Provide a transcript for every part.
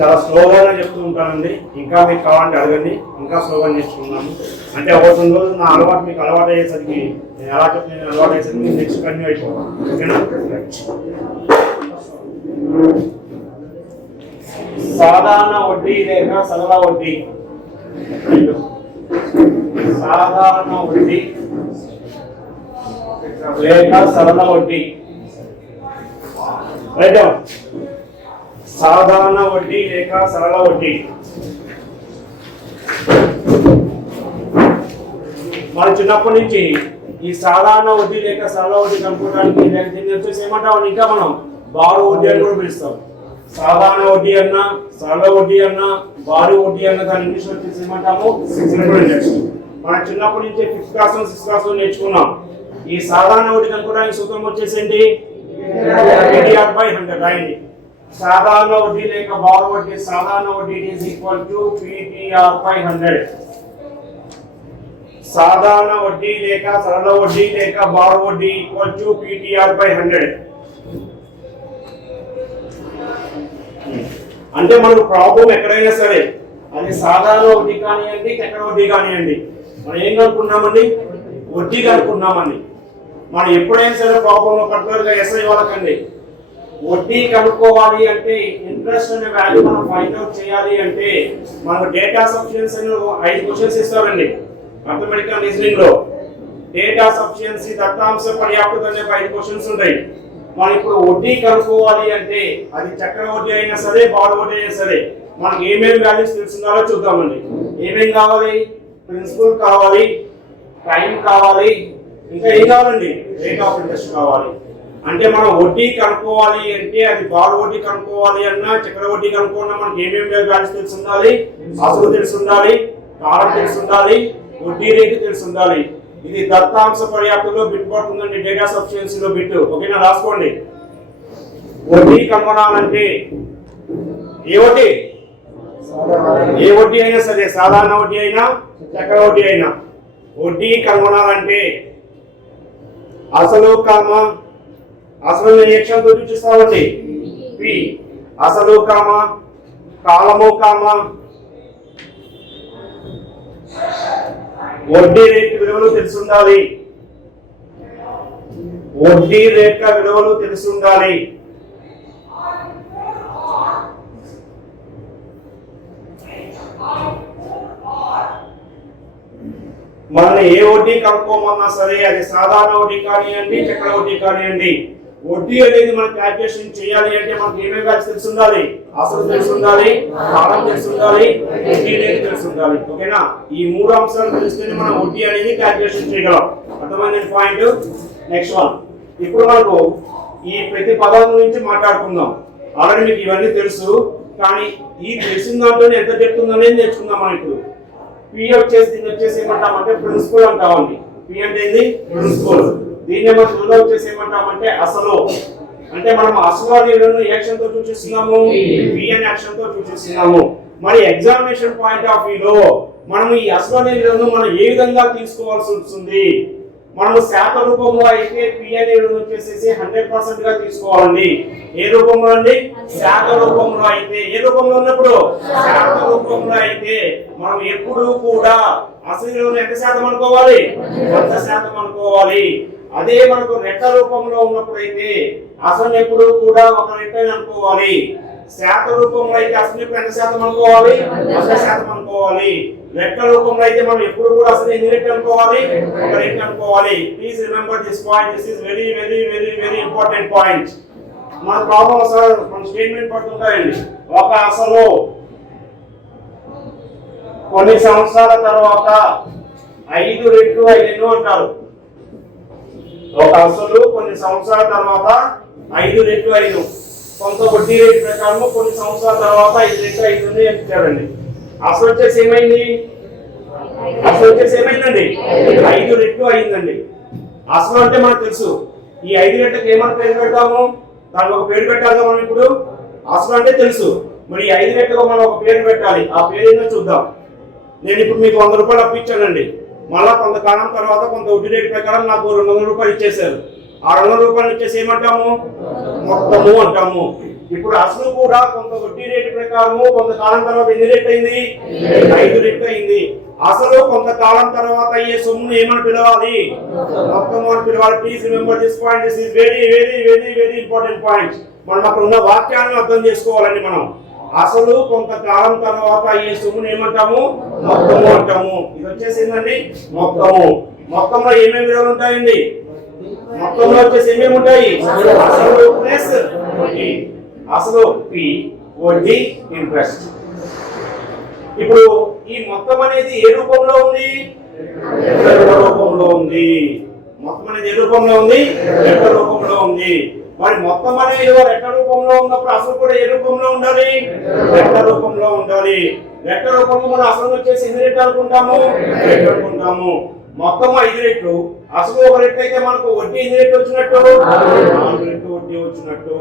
చాలా స్లోగానే చెప్తూ ఉంటానండి. ఇంకా మీకు కావాలంటే అడగండి, ఇంకా స్లోగా నేర్చుకున్నాను. అంటే ఒక 2 రోజులు నా అలవాటు మీకు అలవాటు అయ్యేసరికి నేను ఎలా చెప్తే నేను అలవాటు అయ్యేసరికి మీకు నెక్స్ట్ కంటిన్యూ అయిపోతాను. ఓకేనా? సాధారణ వడ్డీ లేక సరళ వడ్డీ. సాధారణ వడ్డీ లేక సరళ వడ్డీ. రైట్. సాధారణ వడ్డీ లేక సరళ వడ్డీ. మన చిన్నప్పటి నుంచి ఈ సాధారణ వడ్డీ లేక సరళ వడ్డీ కనుక్కోవడానికి దీన్ని వచ్చేసి ఏమంటాం, ఇంకా మనం బారు వడ్డీ అని కూడా పిలుస్తాం. సాధారణ వడ్డీ అన్నా, సరళ వడ్డీ అన్నా, బారు వడ్డీ అన్న దాని ఇంగ్లీష్ వచ్చేసి ఏమంటాము, సింపుల్ ఇంట్రెస్ట్. మన చిన్నప్పటి నుంచి 5th క్లాస్ 6th క్లాస్ నేర్చుకున్నాం. ఈ సాధారణ వడ్డీ కనుక్కోవడానికి సూత్రం వచ్చేసేంటి, PTR by 100 అయింది. సాధారణ వడ్డీ లేక బారు వడ్డీ, సాధారణ వడ్డీ is equal to PTR by 100. సాధారణ వడ్డీ లేక సరళ వడ్డీ లేక బారు వడ్డీ ఈక్వల్ టు PTR by 100. అంటే మనకు ప్రాబ్లం ఎక్కడైనా సరే అది సాధారణ వడ్డీ కానివ్వండి, చక్ర వడ్డీ కానివ్వండి, మనం ఏం కనుక్కున్నామండి, వడ్డీ కనుక్కున్నామండి. మనం ఎప్పుడైనా సరే ప్రాబ్లంలో పర్టికులర్గా ఎస్ఐ వాళ్ళకండి వడ్డీ కనుక్కోవాలి అంటే, ఇంట్రెస్ట్ అనే వాల్యూ మనం ఫైండ్ అవుట్ చేయాలి అంటే మనకు డేటా సఫిషియన్సీ అని 5 క్వశ్చన్స్ ఇస్తారండి. అర్థమెటికల్ రీజనింగ్ లో డేటా సఫిషియన్సీ, దత్తాంశ పర్యాప్తత అనే 5 క్వశ్చన్స్ ఉంటాయి. మనం ఇప్పుడు వడ్డీ కనుక్కోవాలి అంటే అది చక్ర వడ్డీ అయినా సరే, బారు వడ్డీ అయినా సరే, మనకి ఏమేమి వాల్యూస్ తెలుసుండాలో చూద్దామండి. ఏమేమి కావాలి, ప్రిన్సిపల్ కావాలి, టైం కావాలి, ఇంకా ఏం కావాలండి, రేట్ ఆఫ్ ఇంట్రెస్ట్ కావాలి. అంటే మనం వడ్డీ కనుక్కోవాలి అంటే అది బారు వడ్డీ కనుక్కోవాలి అన్నా, చక్ర వడ్డీ కనుక్కోవాలన్నా మనకి ఏమేమి వాల్యూస్ తెలిసి ఉండాలి, అసలు తెలిసి ఉండాలి, కాలం తెలిసి ఉండాలి, వడ్డీ రేటు తెలిసి ఉండాలి. ఇది దత్తాంశ పర్యాప్తలో బిట్ పడుతుందండి, డేటా సఫిషియన్సీలో బిట్. ఓకేనా, రాసుకోండి. వడ్డీ కనుగొనాలంటే ఏ వడ్డీ, ఏ వడ్డీ అయినా సరే, సాధారణ వడ్డీ అయినా చక్ర వడ్డీ అయినా, వడ్డీ కనుగొనాలంటే అసలు కామ, అసలు నేను అక్షరంతో చూపిస్తామండి, పి, అసలు కామ, కాలము కామ, వడ్డీ రేట్ విలువలు తెలిసి ఉండాలి, వడ్డీ రేట్ విలువలు తెలిసి ఉండాలి. మన ఏ వడ్డీ కనుక్కోమన్నా సరే అది సాధారణ వడ్డీ కానివ్వండి, చక్ర వడ్డీ కానివ్వండి, వడ్డీ అనేది మనం క్యాల్కులేషన్ చేయాలి అంటే మనకి ఏమేమి వాల్యూస్ తెలిసి ఉండాలి, అసలు తెలిసి ఉండాలి, కాలం తెలిసి ఉండాలి, వడ్డీ రేట్ తెలిసి ఉండాలి. ఓకేనా, ఈ 3 అంశాలు తెలిస్తేనే మనం వడ్డీ అనేది క్యాల్కులేషన్ చేయగలం. అర్థమైన పాయింట్. నెక్స్ట్ వన్, ఇప్పుడు మనకు ఈ ప్రతి పదం గురించి మాట్లాడుకుందాం. ఆల్రెడీ మీకు ఇవన్నీ తెలుసు, కానీ ఈ తెలిసిన దాంట్లోనే ఎంత చెప్తుందో అనేది నేర్చుకుందాం. మనం ఇప్పుడు పి వచ్చేసి ఏమంటామంటే ప్రిన్సిపల్ అంటామండి. పి అంటే ఏంది, ప్రిన్సిపల్. దీన్ని మనం తెలుగులో వచ్చేసి ఏమంటామంటే అసలు. అంటే మనం అసలు అనేది యాక్షన్ తో చూపిస్తున్నాము, పి అనే యాక్షన్ తో చూపిస్తున్నాము. మరి ఎగ్జామినేషన్ పాయింట్ ఆఫ్ వ్యూలో మనం ఈ అసలు అనేది మనం ఏ విధంగా తీసుకోవాల్సి వస్తుంది, మనం శాత రూపంలో అయితే పి అనే వచ్చేసి 100% గా తీసుకోవాలండి. ఏ రూపంలో అండి, శాత రూపంలో అయితే. ఏ రూపంలో ఉన్నప్పుడు, శాత రూపంలో అయితే మనం ఎప్పుడు కూడా అసలు ఎంత శాతం అనుకోవాలి, 100% అనుకోవాలి. అదే మనకు రెట్ట రూపంలో ఉన్నప్పుడు అయితే అసలు ఎప్పుడు కూడా 1 రెట్ట అనుకోవాలి. శాత రూపంలో అయితే అసలు ఎంత శాతం అనుకోవాలి, 100% అనుకోవాలి. రెట్ట రూపంలో అయితే మనం ఎప్పుడు కూడా అసలు ఎన్ని రెట్లు అనుకోవాలి, 1 రెట్లు అనుకోవాలి. Please remember this point. This is very very very very important point. మన ప్రాబ్లం సార్ మన స్టేట్మెంట్ పడుతుంటాయండి. ఒక అసలు కొన్ని సంవత్సరాల తర్వాత 5 రెట్లు అయ్యేను అంటారు. ఒక అసలు కొన్ని సంవత్సరాల తర్వాత 5 రెట్లు అయ్యేను. కొంత వడ్డీ రేటు ప్రకారం కొన్ని సంవత్సరాల తర్వాత 5 రెట్లు అయ్యిందని చెప్తారండి. అసలు వచ్చేసి ఏమైంది, అసలు వచ్చేసి ఏమైందండి, 5 రెట్లు అయిందండి. అసలు అంటే మనకు తెలుసు. ఈ 5 రెట్లకు ఏమని పేరు పెడతాము, దానికి ఒక పేరు పెట్టాలి. మనం ఇప్పుడు అసలు అంటే తెలుసు, మరి 5 రెట్లకు మనం ఒక పేరు పెట్టాలి. ఆ పేరు ఏంటో చూద్దాం. నేను ఇప్పుడు మీకు 100 రూపాయలు అప్పించానండి. మళ్ళా కొంతకాలం తర్వాత కొంత వడ్డీ రేటు ప్రకారం నాకు 200 రూపాయలు ఇచ్చేసారు. ఆ 200 రూపాయలు ఇచ్చేసి ఏమంటాము, మొత్తము అంటాము. ఇప్పుడు అసలు కూడా కొంత వడ్డీ రేటు ప్రకారము కొంతకాలం తర్వాత ఎన్ని రెట్లు అయింది? 5 రెట్లు అయింది. అసలు కొంతకాలం తర్వాత అయ్యే సొమ్మును ఏమని పిలవాలి? మొత్తము అని పిలవాలి. Please remember this point. This is very very very very important point. మనం అక్కడ ఉన్న వాక్యాలను అర్థం చేసుకోవాలండి. మనం అసలు కొంతకాలం తర్వాత అయ్యే సొమ్మును ఏమంటాము? మొత్తము అంటాము. ఇది వచ్చేసిందండి మొత్తము. మొత్తంలో ఏమేమి విలువలు ఉంటాయండి? మొత్తంలో వచ్చేసి ఏమేమి ఉంటాయి? అసలు ప్లస్ వడ్డీ. అసలు పి, వడ్డీ, ఇంట్రెస్ట్. ఇప్పుడు ఈ మొత్తం అనేది ఏ రూపంలో ఉంది? లెక్క రూపంలో ఉంది. మొత్తం అనేది ఏ రూపంలో ఉంది? లెక్క రూపంలో ఉంది. మరి మొత్తం అనేది లెక్క రూపంలో ఉన్నప్పుడు అసలు కూడా ఏ రూపంలో ఉండాలి? లెక్క రూపంలో ఉండాలి. లెక్క రూపంలో మనం అసలు వచ్చేసి ఎన్ని రెట్లు అనుకుంటాము? అనుకుంటాము. మొత్తం 5 రెట్లు, అసలు 1 రెట్లు అయితే మనకు వడ్డీ ఎన్ని రెట్లు వచ్చినట్టు? 4 రెట్లు వడ్డీ వచ్చినట్టు.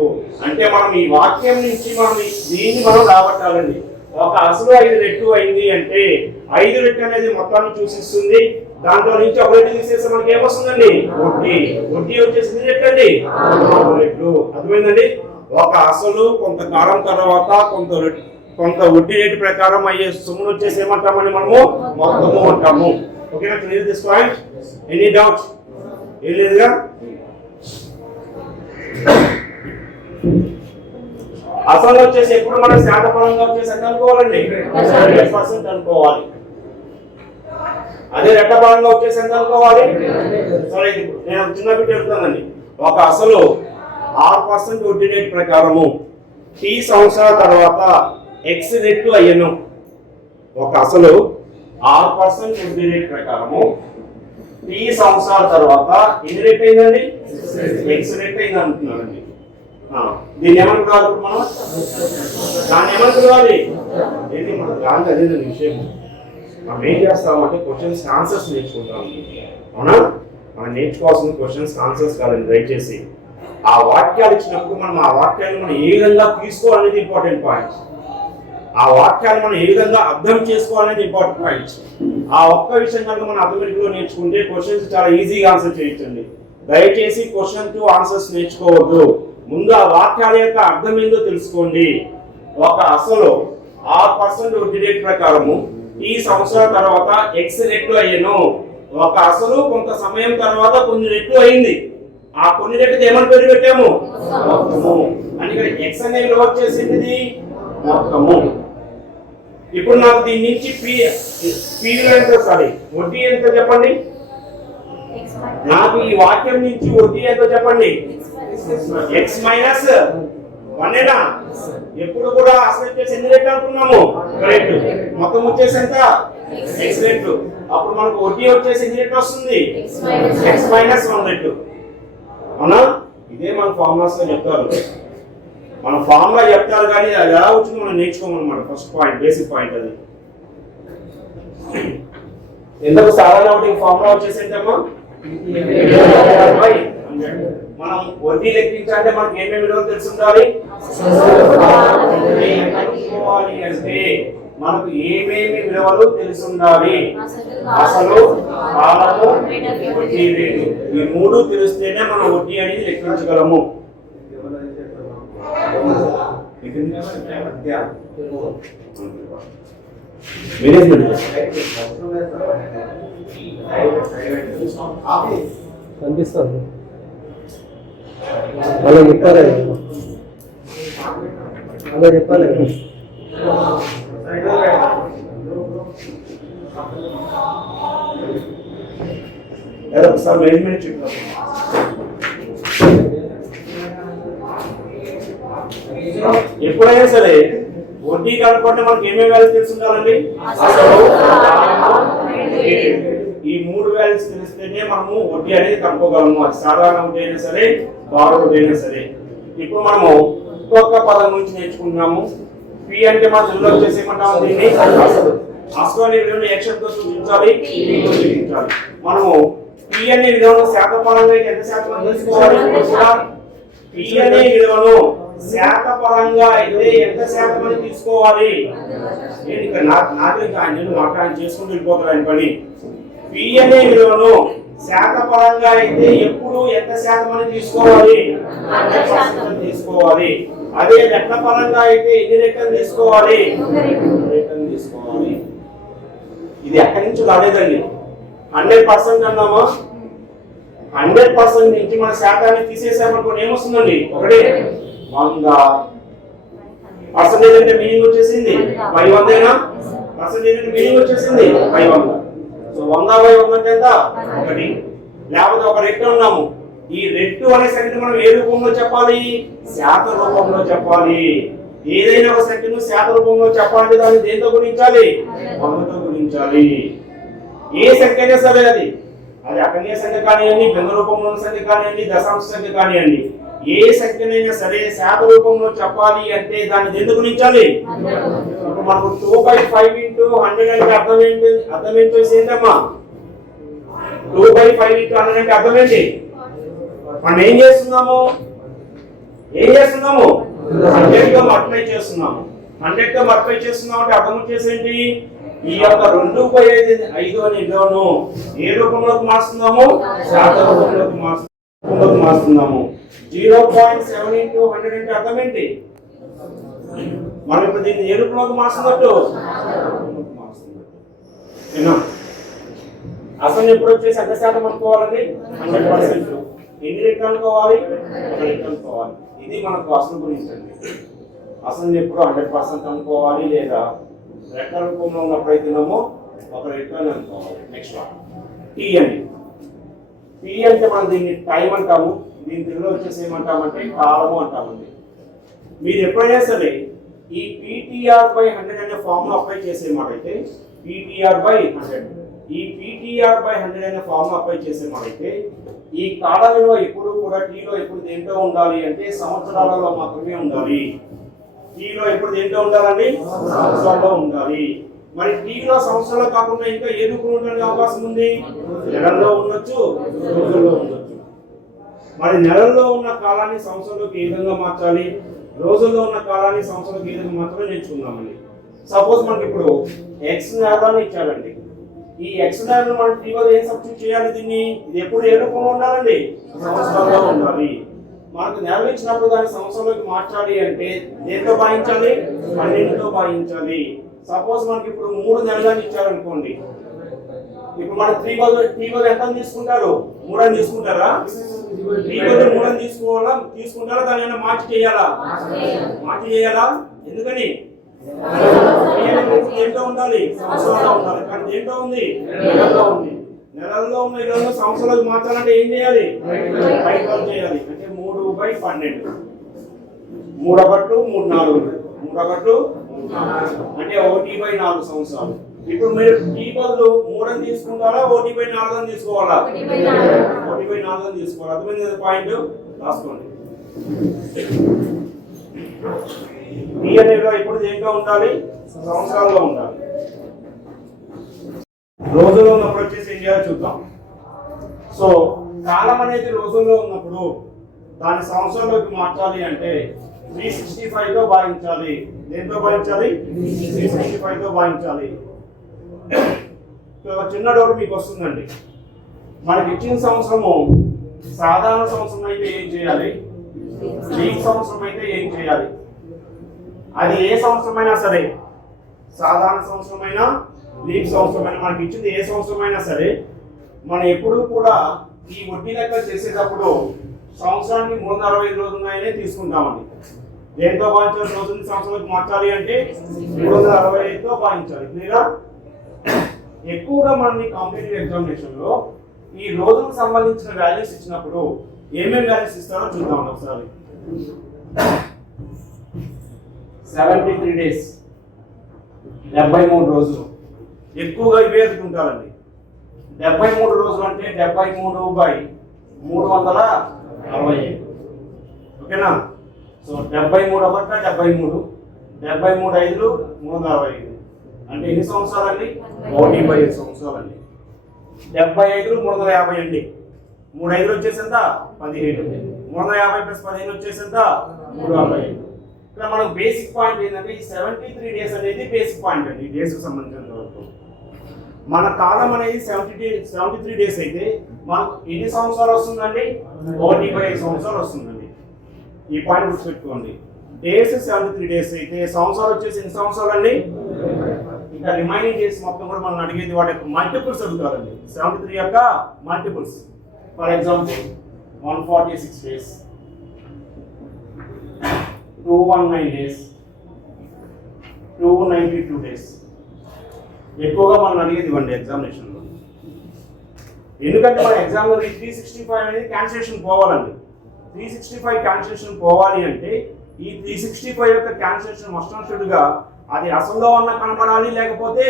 అంటే మనం ఈ వాక్యం నుంచి మనం దీన్ని మనం రాబట్టాలండి. ఒక అసలు 5 రెట్లు అయింది అంటే 5 రెట్లు అనేది మొత్తాన్ని సూచిస్తుంది. దాంట్లో నుంచి 1 రెట్లు తీసేస్తే మనకి ఏమొస్తుందండి? వడ్డీ. వడ్డీ వచ్చేసి ఎన్ని రెట్లు అండి? 4 రెట్లు. అర్థమైందండి? ఒక అసలు కొంతకాలం తర్వాత కొంత వడ్డీ రేటు ప్రకారం అయ్యే సొమ్మును వచ్చేసి ఏమంటామని మనము మొత్తము అంటాము. ఓకేనా? Clear this point? Any doubts? ఏం లేదుగా? అసలు వచ్చేసి ఎప్పుడు మనం శాతపరంగా వచ్చేసి ఎంత అనుకోవాలండి? 100% అనుకోవాలి. అదే రెట్టపరంగా వచ్చేసి ఎంత అనుకోవాలి? సరే, నేను చిన్న బిట్ చెప్తానండి. ఒక అసలు 6% వడ్డీ రేట్ ప్రకారము T సంవత్సరాల తర్వాత X రెట్లు అయ్యను. ఒక అసలు 6% వడ్డీ రేట్ ప్రకారము T సంవత్సరాల తర్వాత ఎన్ని రెట్లు అయిందండి? X రెట్లు అయింది అంటున్నారండి. దీన్ని ఏమనుకోవాలి? ఇప్పుడు మనం దాన్ని ఏమనుకోవాలి? ఏంటి మన దానికి అదే విషయం. మనం ఏం చేస్తామంటే క్వశ్చన్స్ ఆన్సర్స్ నేర్చుకుంటాం. అవునా? మనం నేర్చుకోవాల్సిన క్వశ్చన్స్ ఆన్సర్స్ కాదండి. దయచేసి ఆ వాక్యాలు ఇచ్చినప్పుడు మనం ఆ వాక్యాన్ని మనం ఏ విధంగా తీసుకోవాలనేది ఇంపార్టెంట్ పాయింట్. ఆ వాక్యాన్ని మనం ఏ విధంగా అర్థం చేసుకోవాలనేది ఇంపార్టెంట్ పాయింట్. ఆ ఒక్క విషయం కనుక మనం అథమెటిక్లో నేర్చుకుంటే క్వశ్చన్స్ చాలా ఈజీగా ఆన్సర్ చేయొచ్చండి. దయచేసి క్వశ్చన్ టు ఆన్సర్స్ నేర్చుకోవద్దు. ముందు ఆ వాక్యాల యొక్క అర్థం ఏందో తెలుసుకోండి. ఒక అసలు 6% వడ్డీ రేట్ ప్రకారము ఈ సంవత్సరాల తర్వాత X రెట్లు అయ్యను. ఒక అసలు కొంత సమయం తర్వాత కొన్ని రెట్లు అయింది. ఆ కొన్ని రెట్లకి ఏమని పేరు పెట్టాము? మొత్తము. అందుకని X అనే విలువ వచ్చేసింది మొత్తము. ఇప్పుడు నాకు దీని నుంచి P ఎంత? సారీ, వడ్డీ ఎంత చెప్పండి? నాకు ఈ వాక్యం నుంచి వడ్డీ ఎంత చెప్పండి? X మైనస్ 1 ఎప్పుడు కూడా అసలు వచ్చేసి ఎన్ని రెట్లు అనుకున్నాము? రెట్లు. మొత్తం వచ్చేసి ఎంత? X రెట్లు. అప్పుడు మనకు వడ్డీ వచ్చేసి ఎన్ని రెట్లు వస్తుంది? X మైనస్ 1 రెట్లు. అవునా? ఇదే మన ఫార్ములాస్ లో చెప్తారు. మన ఫార్ములా చెప్తారు కానీ అది ఎలా వచ్చింది మనం నేర్చుకోమన్నమాట. ఫస్ట్ పాయింట్, బేసిక్ పాయింట్ అది. ఎందుకు సాధారణ ఒకటి ఫార్ములా వచ్చేసి ఏంటమ్మా? మనం వడ్డీ లెక్కించాలంటే మనకి ఏమేమి విలువలు తెలిసి ఉండాలి? అంటే మనకు ఏమేమి విలువలు తెలిసి ఉండాలి? అసలు, కాలము, వడ్డీ రేటు. ఈ 3 తెలిస్తేనే మనం వడ్డీ అనేది లెక్కించగలము. కనిపిస్తుంది అలా చెప్పాలి. అలా చెప్పాలి. ఒకసారి మేనేజ్మెంట్ చెప్తాను. ఎప్పుడైనా సరే వడ్డీ కనుక్కుంటే మనకి ఏమేమి వాల్యూస్ తెలిసి ఉండాలండి? ఈ 3 వాల్యూస్ తెలిస్తేనే మనము వడ్డీ అనేది కనుక్కోగలము. అది సాధారణ వడ్డీ అయినా సరే, బారో వడ్డీ అయినా సరే. ఇప్పుడు మనము ఇంకొక పదం నుంచి నేర్చుకుంటున్నాము. P అంటే మన తెలుగులో వచ్చేసి ఏమంటాము? దీన్ని అసలు. అసలు అనే విలువను ఎక్షన్ తో సూచించాలి, P తో సూచించాలి. మనము P అనే విలువను శాతపరంగా ఎంత శాతం అని తెలుసుకోవాలి? P అనే విలువను శాతపరంగా అయితే ఎంత శాతం అని తీసుకోవాలి? నేను ఇక్కడ నేను మాట్లాడి చేసుకుంటూ వెళ్ళిపోతాను ఆయన పని. P అనే విలువను శాతపరంగా అయితే ఎప్పుడు ఎంత శాతం అని తీసుకోవాలి? 100% తీసుకోవాలి. అదే రెట్ల పరంగా అయితే ఎన్ని రెట్లను తీసుకోవాలి? రెట్లను తీసుకోవాలి. ఇది ఎక్కడి నుంచి రాలేదండి. 100% అన్నామా? 100% నుంచి మన శాతాన్ని తీసేసామనుకోండి ఏమొస్తుందండి? ఒకటి 100. పర్సెంటేజ్ అంటే మీనింగ్ వచ్చేసింది 100 పర్సెంటేజ్ అంటే మీనింగ్ వచ్చేసింది 100. సో 100/100 అంటే ఎంత? 1. లేకపోతే ఒక రెట్టు ఉన్నాము. ఈ రెట్టు అనే సంఖ్యను మనం ఏ రూపంలో చెప్పాలి? శాత రూపంలో చెప్పాలి. ఏదైనా ఒక సంఖ్యను శాత రూపంలో చెప్పాలంటే దాన్ని దేంతో గుణించాలి? 100తో గుణించాలి. ఏ సంఖ్య అయినా సరే అది అకర్ణీయ సంఖ్య కానివ్వండి, భిన్న రూపంలో ఉన్న సంఖ్య కానివ్వండి, దశాంశ సంఖ్య కానివ్వండి, ఏ సంఖ్యనైనా సరే శాత రూపంలో చెప్పాలి అంటే దాన్ని దేంతో గుణించాలి? ఇప్పుడు మనకు 2/5 × 100 అంటే అర్థం ఏంటో ఏంటమ్మా? 2/5 × 100 అంటే అర్థం ఏంటి? మనం ఏం చేస్తున్నాము? 100 తో మల్టిప్లై చేస్తున్నాము. 100 తో మల్టిప్లై చేస్తున్నాం అంటే అర్థం వచ్చేసేంటి? ఈ యొక్క 2/5 అనే విలువను ఏ రూపంలోకి మార్చుతున్నాము? శాత రూపంలోకి మార్చుతున్నాము. 0.7 × 100 అంటే అర్థం ఏంటి? మనం ఇప్పుడు దీన్ని ఏ రూపంలోకి మార్చుతున్నట్టు? అసలు ఎప్పుడు వచ్చేసి ఎంత శాతం అనుకోవాలండి? 100%. ఎన్ని రెట్లు అనుకోవాలి? 1 రెట్లు అనుకోవాలి. ఇది మనకు అసలు గురించి అండి. అసలు ఎప్పుడు 100% అనుకోవాలి, లేదా రెట్ల రూపంలో ఉన్నప్పుడైతేనేమో 1 రెట్లు అని అనుకోవాలి. నెక్స్ట్ టీ అండి. టీ అంటే మనం దీన్ని టైం అంటాము. దీని తెలుగులో వచ్చేసి ఏమంటామంటే కాలము అంటామండి. మీరు ఎప్పుడైనా సరే ఈ PTR/100 అనే ఫార్ములా అప్లై చేసే మాట అయితే PTR/100 ఈ PTR/100 అనే ఫార్ములా అప్లై చేసే మాట అయితే ఈ కాల విలువ ఎప్పుడు కూడా టీలో ఎప్పుడు దేంట్లో ఉండాలి అంటే సంవత్సరాలలో మాత్రమే ఉండాలి. టీలో ఎప్పుడు దేంట్లో ఉండాలండి? సంవత్సరాల్లో ఉండాలి. మరి టీలో సంవత్సరాలు కాకుండా ఇంకా ఏ రూపంలో ఉండడానికి అవకాశం ఉంది? నెలల్లో ఉండొచ్చు, రోజుల్లో ఉండొచ్చు. మరి నెలల్లో ఉన్న కాలాన్ని సంవత్సరంలోకి ఏ విధంగా మార్చాలి, రోజుల్లో ఉన్న కాలాన్ని సంవత్సరంలోకి ఏ విధంగా మార్చాలో నేర్చుకుందామండి. సపోజ్ మనకి ఇప్పుడు ఎక్స్ నెలని ఇచ్చారండి. ఈ ఎక్స్ నెలను మనం టీలో ఏం సబ్స్టిట్యూట్ చేయాలి? దీన్ని ఇది ఎప్పుడు ఏ రూపంలో ఉండాలండి? సంవత్సరాల్లో ఉండాలి. మనకు నెలలు ఇచ్చినప్పుడు దాన్ని సంవత్సరంలోకి మార్చాలి అంటే దేంతో భాగించాలి? 12తో భాగించాలి. సపోజ్ మనకి ఇప్పుడు 3 నెలలని ఇచ్చారనుకోండి. ఇప్పుడు మన 3 ఎంత తీసుకుంటారు? 3 అని తీసుకుంటారా? 3 అని తీసుకుంటారా? దాన్ని మార్చి చేయాలా? ఎందుకని? దేంట్లో ఉండాలి? సంవత్సరంలో ఉండాలి. కానీ దేంట్లో ఉంది? నెలల్లో ఉంది. నెలల్లో ఉన్న ఇళ్ళను సంవత్సరాలకు మార్చాలంటే ఏం చేయాలి? 5 చేయాలి. అంటే 3/12. 3 3 4 అంటే 1/4 సంవత్సరాలు. ఇప్పుడు మీరు టీ బదులు 3 అని తీసుకుంటారా? 1/4 అని తీసుకోవాలా? 1/4 అని తీసుకోవాలి. అర్థమైంది పాయింట్? రాసుకోండి. టీ అనేది ఎప్పుడు దేంట్లో ఉండాలి? సంవత్సరాల్లో ఉండాలి. రోజుల్లో ఉన్నప్పుడు వచ్చేసి ఏం చేయాలో చూద్దాం. సో కాలం అనేది రోజుల్లో ఉన్నప్పుడు దాని సంవత్సరంలోకి మార్చాలి అంటే 365తో భాగించాలి. దేంతో భాగించాలి? 365తో భాగించాలి. ఒక చిన్న డౌట్ మీకు వస్తుందండి. మనకి ఇచ్చిన సంవత్సరము సాధారణ సంవత్సరం అయితే ఏం చేయాలి? లీప్ సంవత్సరం అయితే ఏం చేయాలి? అది ఏ సంవత్సరమైనా సరే, సాధారణ సంవత్సరమైనా లీప్ సంవత్సరమైనా, మనకి ఇచ్చింది ఏ సంవత్సరమైనా సరే, మనం ఎప్పుడు కూడా ఈ వడ్డీ లెక్క చేసేటప్పుడు సంవత్సరానికి 365 రోజులు ఉన్నాయనే తీసుకుంటామండి. దేంతో భావించాలి? రోజుని సంవత్సరాలకు మార్చాలి అంటే 365తో భావించాలి. క్లియరా? ఎక్కువగా మనకి కాంపిటేటివ్ ఎగ్జామినేషన్ లో ఈ రోజులకు సంబంధించిన వాల్యూస్ ఇచ్చినప్పుడు ఏమేమి వాల్యూస్ ఇస్తారో చూద్దాం ఒకసారి. 73 డేస్, 73 రోజులు ఎక్కువగా ఇవే ఎదుర్కొంటారండి. 73 రోజులు అంటే 73/365. ఓకేనా? సో 73/73 73 365 అంటే ఎన్ని సంవత్సరాలండి? 1/5 సంవత్సరాలండి. 75 350 అండి. 3 5 వచ్చేసి ఎంత? 17. 350 + 15 వచ్చేసి ఎంత? 365. ఇక్కడ మనకు బేసిక్ పాయింట్ ఏంటంటే ఈ 73 డేస్ అనేది బేసిక్ పాయింట్ అండి. ఈ డేస్ కు సంబంధించిన వరకు మన కాలం అనేది 73 డేస్ అయితే మనకు ఎన్ని సంవత్సరాలు వస్తుందండి? 1/5 సంవత్సరాలు వస్తుందండి. ఈ పాయింట్ గుర్తుపెట్టుకోండి. డేస్ 73 డేస్ అయితే సంవత్సరాలు వచ్చేసి ఎన్ని సంవత్సరాలు అండి? ఇంకా రిమైనింగ్ డేస్ మొత్తం కూడా మనం అడిగేది వాటి యొక్క మల్టిపుల్స్ అడుగుతారండి. 73 యొక్క multiples. For example 146 days, 219 days, 292 days. ఎక్కువగా మనం అడిగేది ఇవ్వండి ఎగ్జామినేషన్లో. ఎందుకంటే మన ఎగ్జామ్లో 365 అనేది క్యాన్సిలేషన్ పోవాలండి. 365 క్యాన్సిలేషన్ పోవాలి అంటే ఈ 365 యొక్క క్యాన్సిలేషన్ మస్టర్షుడ్గా అది అసలులో ఉన్న కనబడాలి, లేకపోతే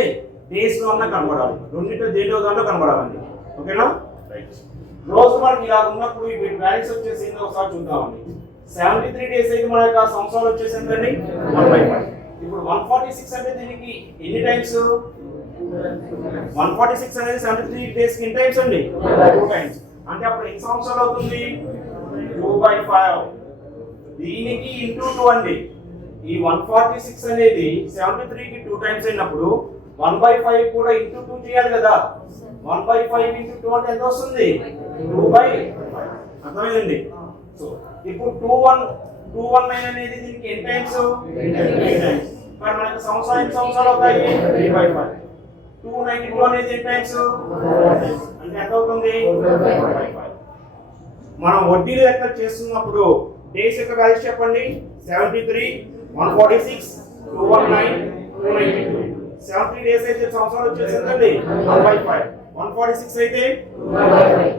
డేస్లో ఉన్న కనబడాలి. రెండింటిలో దేనిలో దాంట్లో కనబడాలండి. ఓకేనా? రైట్. రోజు మనకి ఇలా ఉన్నప్పుడు ఈ వాల్యూస్ వచ్చేసి ఏందో ఒకసారి చూద్దామండి. 73 డేస్ అయితే మన యొక్క సంవత్సరాలు వచ్చేసి ఎంతండి? 1/5. ఇప్పుడు 146 అంటే దీనికి ఎన్ని టైమ్స్? 146 అనేది 73 డేస్ కి ఎన్ని టైమ్స్ అండి? 2 టైమ్స్. అంటే అప్పుడు ఎన్ని సంవత్సరాలు అవుతుంది? 2/5. దీనికి ఇంటూ 2 అండి. ఈ 146 అనేది 73 కి 2 టైమ్స్ అయినప్పుడు 1/5 కూడా ఇంటూ 2 చేయాలి కదా. 1/5 ఇంటూ 2 అంటే ఎంత వస్తుంది? 2/5. అర్థమైందండి? సో ఇప్పుడు 219 అనేది దీనికి ఎన్ని టైమ్స్? 8 టైమ్స్. మరి మనకి సంవత్సరాలు ఎన్ని సంవత్సరాలు అవుతాయి? 3/5. 292 అనేది ఎన్ని టైమ్స్? అంటే ఎంత అవుతుంది? 4/5. మనం వడ్డీలు లెక్క చేస్తున్నప్పుడు డేస్ యొక్క వాల్యూస్ చెప్పండి. 73, 146, 219, 292. 73 డేస్ అయితే సంవత్సరాలు వచ్చేసిందండి 1/5. 146 అయితే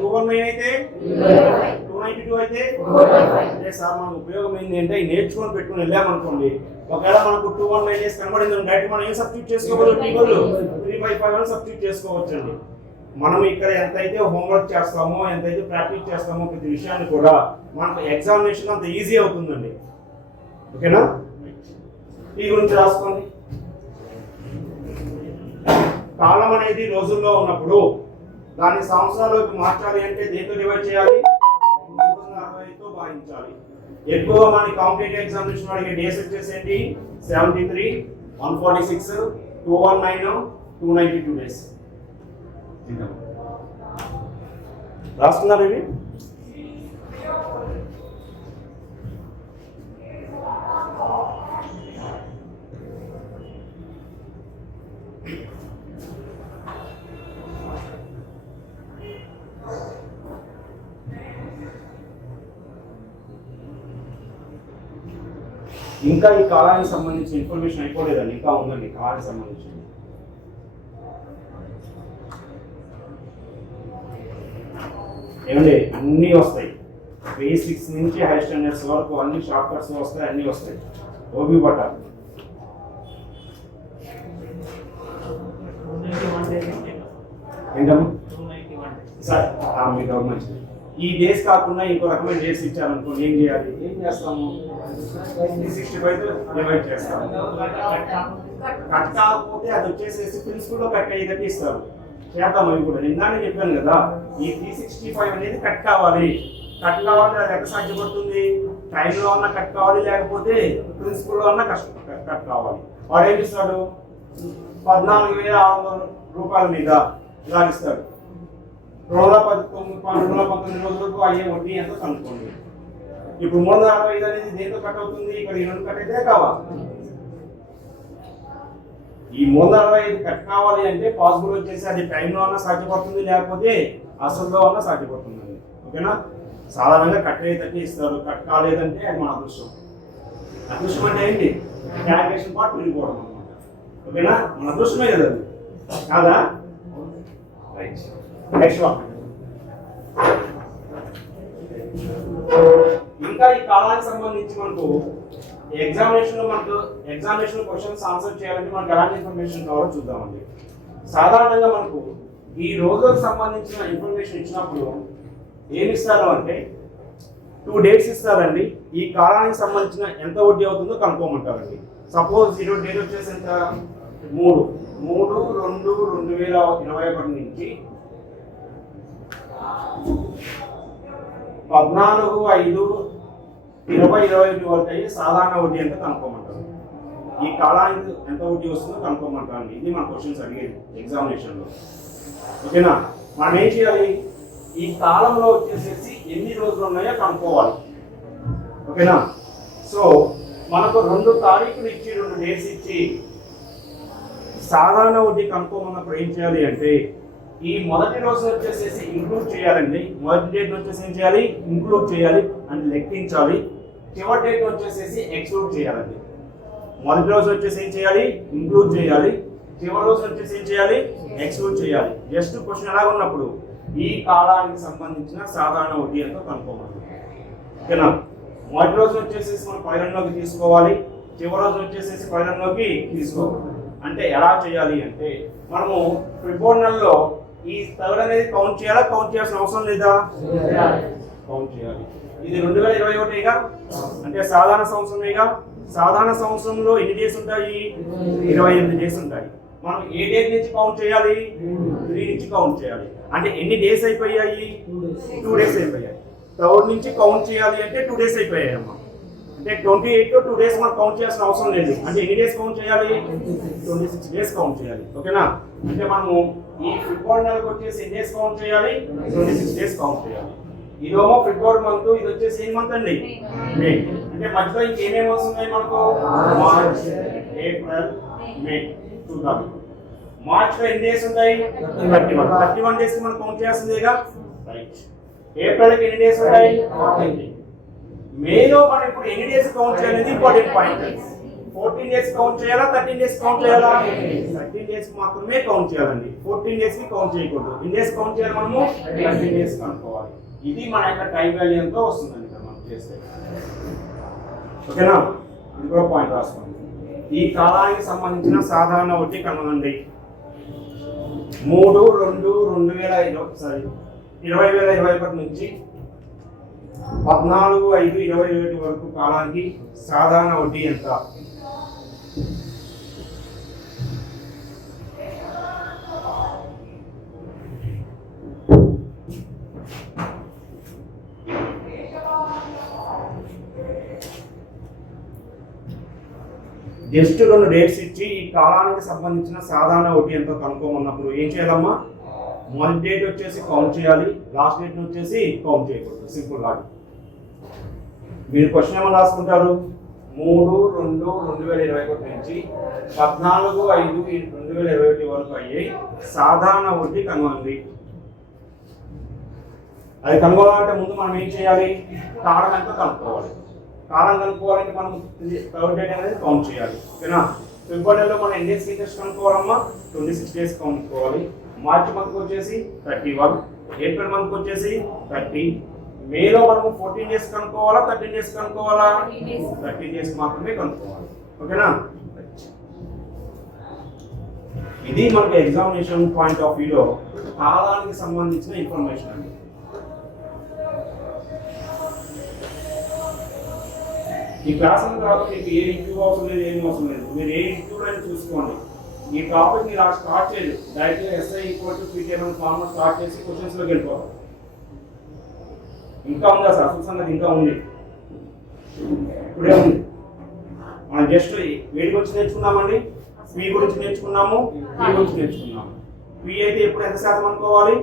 219 అయితే 292 అయితే 4/5. అంటే సార్ మనకు ఉపయోగం ఏంటి అంటే నేర్చుకొని పెట్టుకుని వెళ్ళామనుకోండి, ఒకవేళ మనకు 219 డేస్ కనబడింది డైరెక్ట్ మనం ఏం సబ్స్టిట్యూట్ చేసుకోవచ్చు? 3/5 అని సబ్స్టిట్యూట్ చేసుకోవచ్చు అండి. మనం ఇక్కడ ఎంతైతే హోంవర్క్ చేస్తామో, ఎంతైతే ప్రాక్టీస్ చేస్తామో ప్రతి విషయాన్ని కూడా మనకు ఎగ్జామినేషన్ అంత ఈజీ అవుతుందండి. ఓకేనా? ఈ గురించి రాసుకోండి. కాలం అనేది రోజుల్లో ఉన్నప్పుడు దాన్ని సంవత్సరాల్లోకి మార్చాలి అంటే దేంతో డివైడ్ చేయాలి? 365తో భాగించాలి. ఎక్కువ మనకి కాంపిటేటివ్ ఎగ్జామినేషన్ అడిగే డేస్ వచ్చేసేంటి? 73, 146, 219, 292 డేస్. రాస్తున్నారు ఇవి? ఇంకా ఈ కాలానికి సంబంధించిన ఇన్ఫర్మేషన్ అయిపోలేదండి, ఇంకా ఉందండి కాలానికి సంబంధించి. ఏమండి అన్నీ వస్తాయి, బేసిక్స్ నుంచి హై స్టాండర్డ్స్ వరకు అన్ని షార్ట్ కట్స్ వస్తాయి, అన్నీ వస్తాయి. ఓపి పట్టాలి. ఏంటమ్మా సార్ మీ గవర్నమెంట్ ఈ డేస్ కాకుండా ఇంకో రకమైన డేస్ ఇచ్చారనుకోండి, ఏం చేయాలి? ఏం చేస్తాము? 365 డివైడ్ చేస్తాము. కట్ కాకపోతే అది వచ్చేసేసి ప్రిన్సిపల్లో కట్ అయ్యేటట్టు ఇస్తారు. చేద్దాం అవి కూడా. నిన్ననే చెప్పాను కదా, ఈ 365 అనేది కట్ కావాలి. కట్ కావాలి, అది ఎక్కడ సాధ్యపడుతుంది? టైంలో ఉన్న కట్ కావాలి, లేకపోతే ప్రిన్సిపల్లో ఉన్న కట్ కావాలి. వాడు ఏమి ఇస్తాడు? 14,600 రూపాయల మీద ఇలా ఇస్తాడు. 219 రోజులకు అయ్యే వడ్డీ ఎంతో కనుక్కోండి. ఇప్పుడు 365 అనేది దేంతో కట్ అవుతుంది? ఇక్కడ ఈ రెండు కట్ అయితే కావాలి. ఈ 365 కట్ కావాలి అంటే పాసిబుల్ వచ్చేసి అది టైంలో అన్నా సాధ్యపడుతుంది, లేకపోతే అసలులో అన్నా సాధ్యపడుతుందండి. ఓకేనా? సాధారణంగా కట్ అయ్యేటట్టు ఇస్తారు. కట్ కాలేదంటే అది మన అదృష్టం. అదృష్టం అంటే ఏంటి? క్యాల్కులేషన్ పార్ట్ విడిపోవడం అనమాట. ఓకేనా? మన అదృష్టమే కదా అది, కాదా? రైట్. Next one. ఇంకా ఈ కాలానికి సంబంధించి మనకు ఎగ్జామినేషన్ క్వశ్చన్స్ ఆన్సర్ చేయాలంటే మనకు ఎలాంటి ఇన్ఫర్మేషన్ కావాలో చూద్దామండి. సాధారణంగా మనకు ఈ రోజులకు సంబంధించిన ఇన్ఫర్మేషన్ ఇచ్చినప్పుడు ఏమి ఇస్తారు అంటే 2 డేట్స్ ఇస్తారండి. ఈ కాలానికి సంబంధించిన ఎంత వడ్డీ అవుతుందో కనుక్కోమంటారండి. సపోజ్ ఈరోజు డేట్ వచ్చేసి ఎంత? 3/2/2021 నుంచి 14/5/2021 వరకు అయ్యి సాధారణ వడ్డీ ఎంత కనుక్కోమంటారు. ఈ కాలానికి ఎంత వడ్డీ వస్తుందో కనుక్కోమంటారండి. ఇది మన క్వశ్చన్స్ అడిగేది ఎగ్జామినేషన్లో. ఓకేనా? మనం ఏం చేయాలి? ఈ కాలంలో వచ్చేసేసి ఎన్ని రోజులు ఉన్నాయో కనుక్కోవాలి. ఓకేనా? సో మనకు 2 తారీఖులు ఇచ్చి 2 డేట్స్ ఇచ్చి సాధారణ వడ్డీ కనుక్కోమన్నప్పుడు ఏం చేయాలి అంటే ఈ మొదటి రోజు వచ్చేసేసి ఇంక్లూడ్ చేయాలండి. మొదటి డేట్ వచ్చేసి ఏం చేయాలి? ఇంక్లూడ్ చేయాలి అండ్ లెక్కించాలి. చివరి డేట్ వచ్చేసేసి ఎక్స్క్లూడ్ చేయాలండి. మొదటి రోజు వచ్చేసి ఏం చేయాలి? ఇంక్లూడ్ చేయాలి. చివరి రోజు వచ్చేసి ఏం చేయాలి? ఎక్స్క్లూడ్ చేయాలి. జస్ట్ క్వశ్చన్ ఎలా ఉన్నప్పుడు ఈ కాలానికి సంబంధించిన సాధారణ వడ్డీ ఎంతో కనుక్కోవాలి. ఓకేనా? మొదటి రోజు వచ్చేసేసి మనం పరిగణలోకి తీసుకోవాలి, చివరి రోజు వచ్చేసేసి పరిగణలోకి తీసుకోవాలి. అంటే ఎలా చేయాలి అంటే మనము ఫిబ్రవరి నెలలో ఈ థర్డ్ అనేది కౌంట్ చేయాలా? కౌంట్ చేయాల్సిన అవసరం లేదా? కౌంట్ చేయాలి. ఇది 2021గా అంటే సాధారణ సంవత్సరమేగా. సాధారణ సంవత్సరంలో ఎన్ని డేస్ ఉంటాయి? 28 డేస్ ఉంటాయి. మనం ఏ డేట్ నుంచి కౌంట్ చేయాలి? 3 నుంచి కౌంట్ చేయాలి. అంటే ఎన్ని డేస్ అయిపోయాయి? 2 డేస్ అయిపోయాయి. థర్డ్ నుంచి కౌంట్ చేయాలి అంటే 2 డేస్ అయిపోయాయి అమ్మా. అంటే 28 2 డేస్ మనం కౌంట్ చేయాల్సిన అవసరం లేదు. అంటే ఎన్ని డేస్ కౌంట్ చేయాలి? 26 డేస్ కౌంట్ చేయాలి. ఓకేనా? అంటే మనము ఈ ఫిబ్రవరి నెలకు వచ్చేసి ఎన్ని డేస్ కౌంట్ చేయాలి? 26 డేస్ కౌంట్ చేయాలి. ఇదేమో ఫిబ్రవరి మంత్, ఇది వచ్చేసి ఏం మంత్ అండి? మే. అంటే మధ్యలో ఇంకేమేమి మంత్స్ ఉన్నాయి మనకు? మార్చ్, ఏప్రిల్, మే. చూద్దాం. మార్చ్ లో ఎన్ని డేస్ ఉంటాయి? 31 డేస్ మనం కౌంట్ చేయాల్సిందేగా. రైట్. ఏప్రిల్ కి ఎన్ని డేస్ ఉంటాయి? 40. మేలో మనం ఇప్పుడు ఎన్ని డేస్ కౌంట్ చేయాలనేది ఇంపార్టెంట్ పాయింట్. 14 డేస్ కౌంట్ చేయాలా? 13 డేస్ కౌంట్ చేయాలా? 13 డేస్ మాత్రమే కౌంట్ చేయాలండి. 14 డేస్ కి కౌంట్ చేయకూడదు. ఎన్ని డేస్ కౌంట్ చేయాలి మనము? 13 డేస్ కనుక్కోవాలి. ఇది మన యొక్క టైం వాల్యూ ఎంతో వస్తుందండి మనం చేస్తే. ఓకేనా? ఇది కూడా పాయింట్ రాసుకోండి. ఈ కాలానికి సంబంధించిన సాధారణ వడ్డీ కనుగొనండి. 2021 నుంచి 14/5/2021 వరకు కాలానికి సాధారణ వడ్డీ ఎంత? జస్ట్ 2 డేట్స్ ఇచ్చి ఈ కాలానికి సంబంధించిన సాధారణ వడ్డీ ఎంతో కనుక్కోమన్నప్పుడు ఏం చేయాలమ్మా? మొదటి డేట్ వచ్చేసి కౌంట్ చేయాలి, లాస్ట్ డేట్ వచ్చేసి కౌంట్ చేయకూడదు. Simple logic. మీరు క్వశ్చన్ ఏమని రాసుకుంటారు? 3/2/2021 నుంచి 14/5/2021 వరకు అయ్యే సాధారణ వడ్డీ కనుగొనండి. అది కనుగొనాలంటే ముందు మనం ఏం చేయాలి? కాలం ఎంతో కనుక్కోవాలి. కాలం కనుక్కోవాలంటే మనం థర్డ్ డేట్ అనేది కౌంట్ చేయాలి. ఓకేనా? ఫిబ్రవరి నెలలో మనం ఎన్ని డేస్ ఇంట్రెస్ట్ కనుక్కోవాలమ్మా? 26 డేస్ కనుక్కోవాలి. మార్చ్ మంత్కి వచ్చేసి 31, ఏప్రిల్ మంత్కి వచ్చేసి 30, మేలో మనము 14 డేస్ కనుక్కోవాలా? 13 డేస్ కనుక్కోవాలా? 13 డేస్ మాత్రమే కనుక్కోవాలి. ఓకేనా? ఇది మనకి ఎగ్జామినేషన్ పాయింట్ ఆఫ్ వ్యూలో కాలానికి సంబంధించిన ఇన్ఫర్మేషన్ అండి. ఈ క్లాస్ తర్వాత మీకు ఏ ఇంటర్వ్యూ అవసరం లేదు, ఏం అవసరం లేదు. మీరు ఏ ఇంటర్వ్యూలో అయినా చూసుకోండి. ఈ టాపిక్ మీరు స్టార్ట్ చేయలేదు. డైరెక్ట్గా SI = PTM ఫార్ములా స్టార్ట్ చేసి క్వశ్చన్స్లోకి వెళ్ళిపోవాలి. ఇంకా ఉందా సార్? అసలు సంగతి ఇంకా ఉంది. ఇప్పుడే ఉంది. మనం జస్ట్ వేడి గురించి నేర్చుకున్నామండి, P గురించి నేర్చుకున్నాము, P గురించి నేర్చుకున్నాము. P అయితే ఎప్పుడు ఎంత శాతం అనుకోవాలి?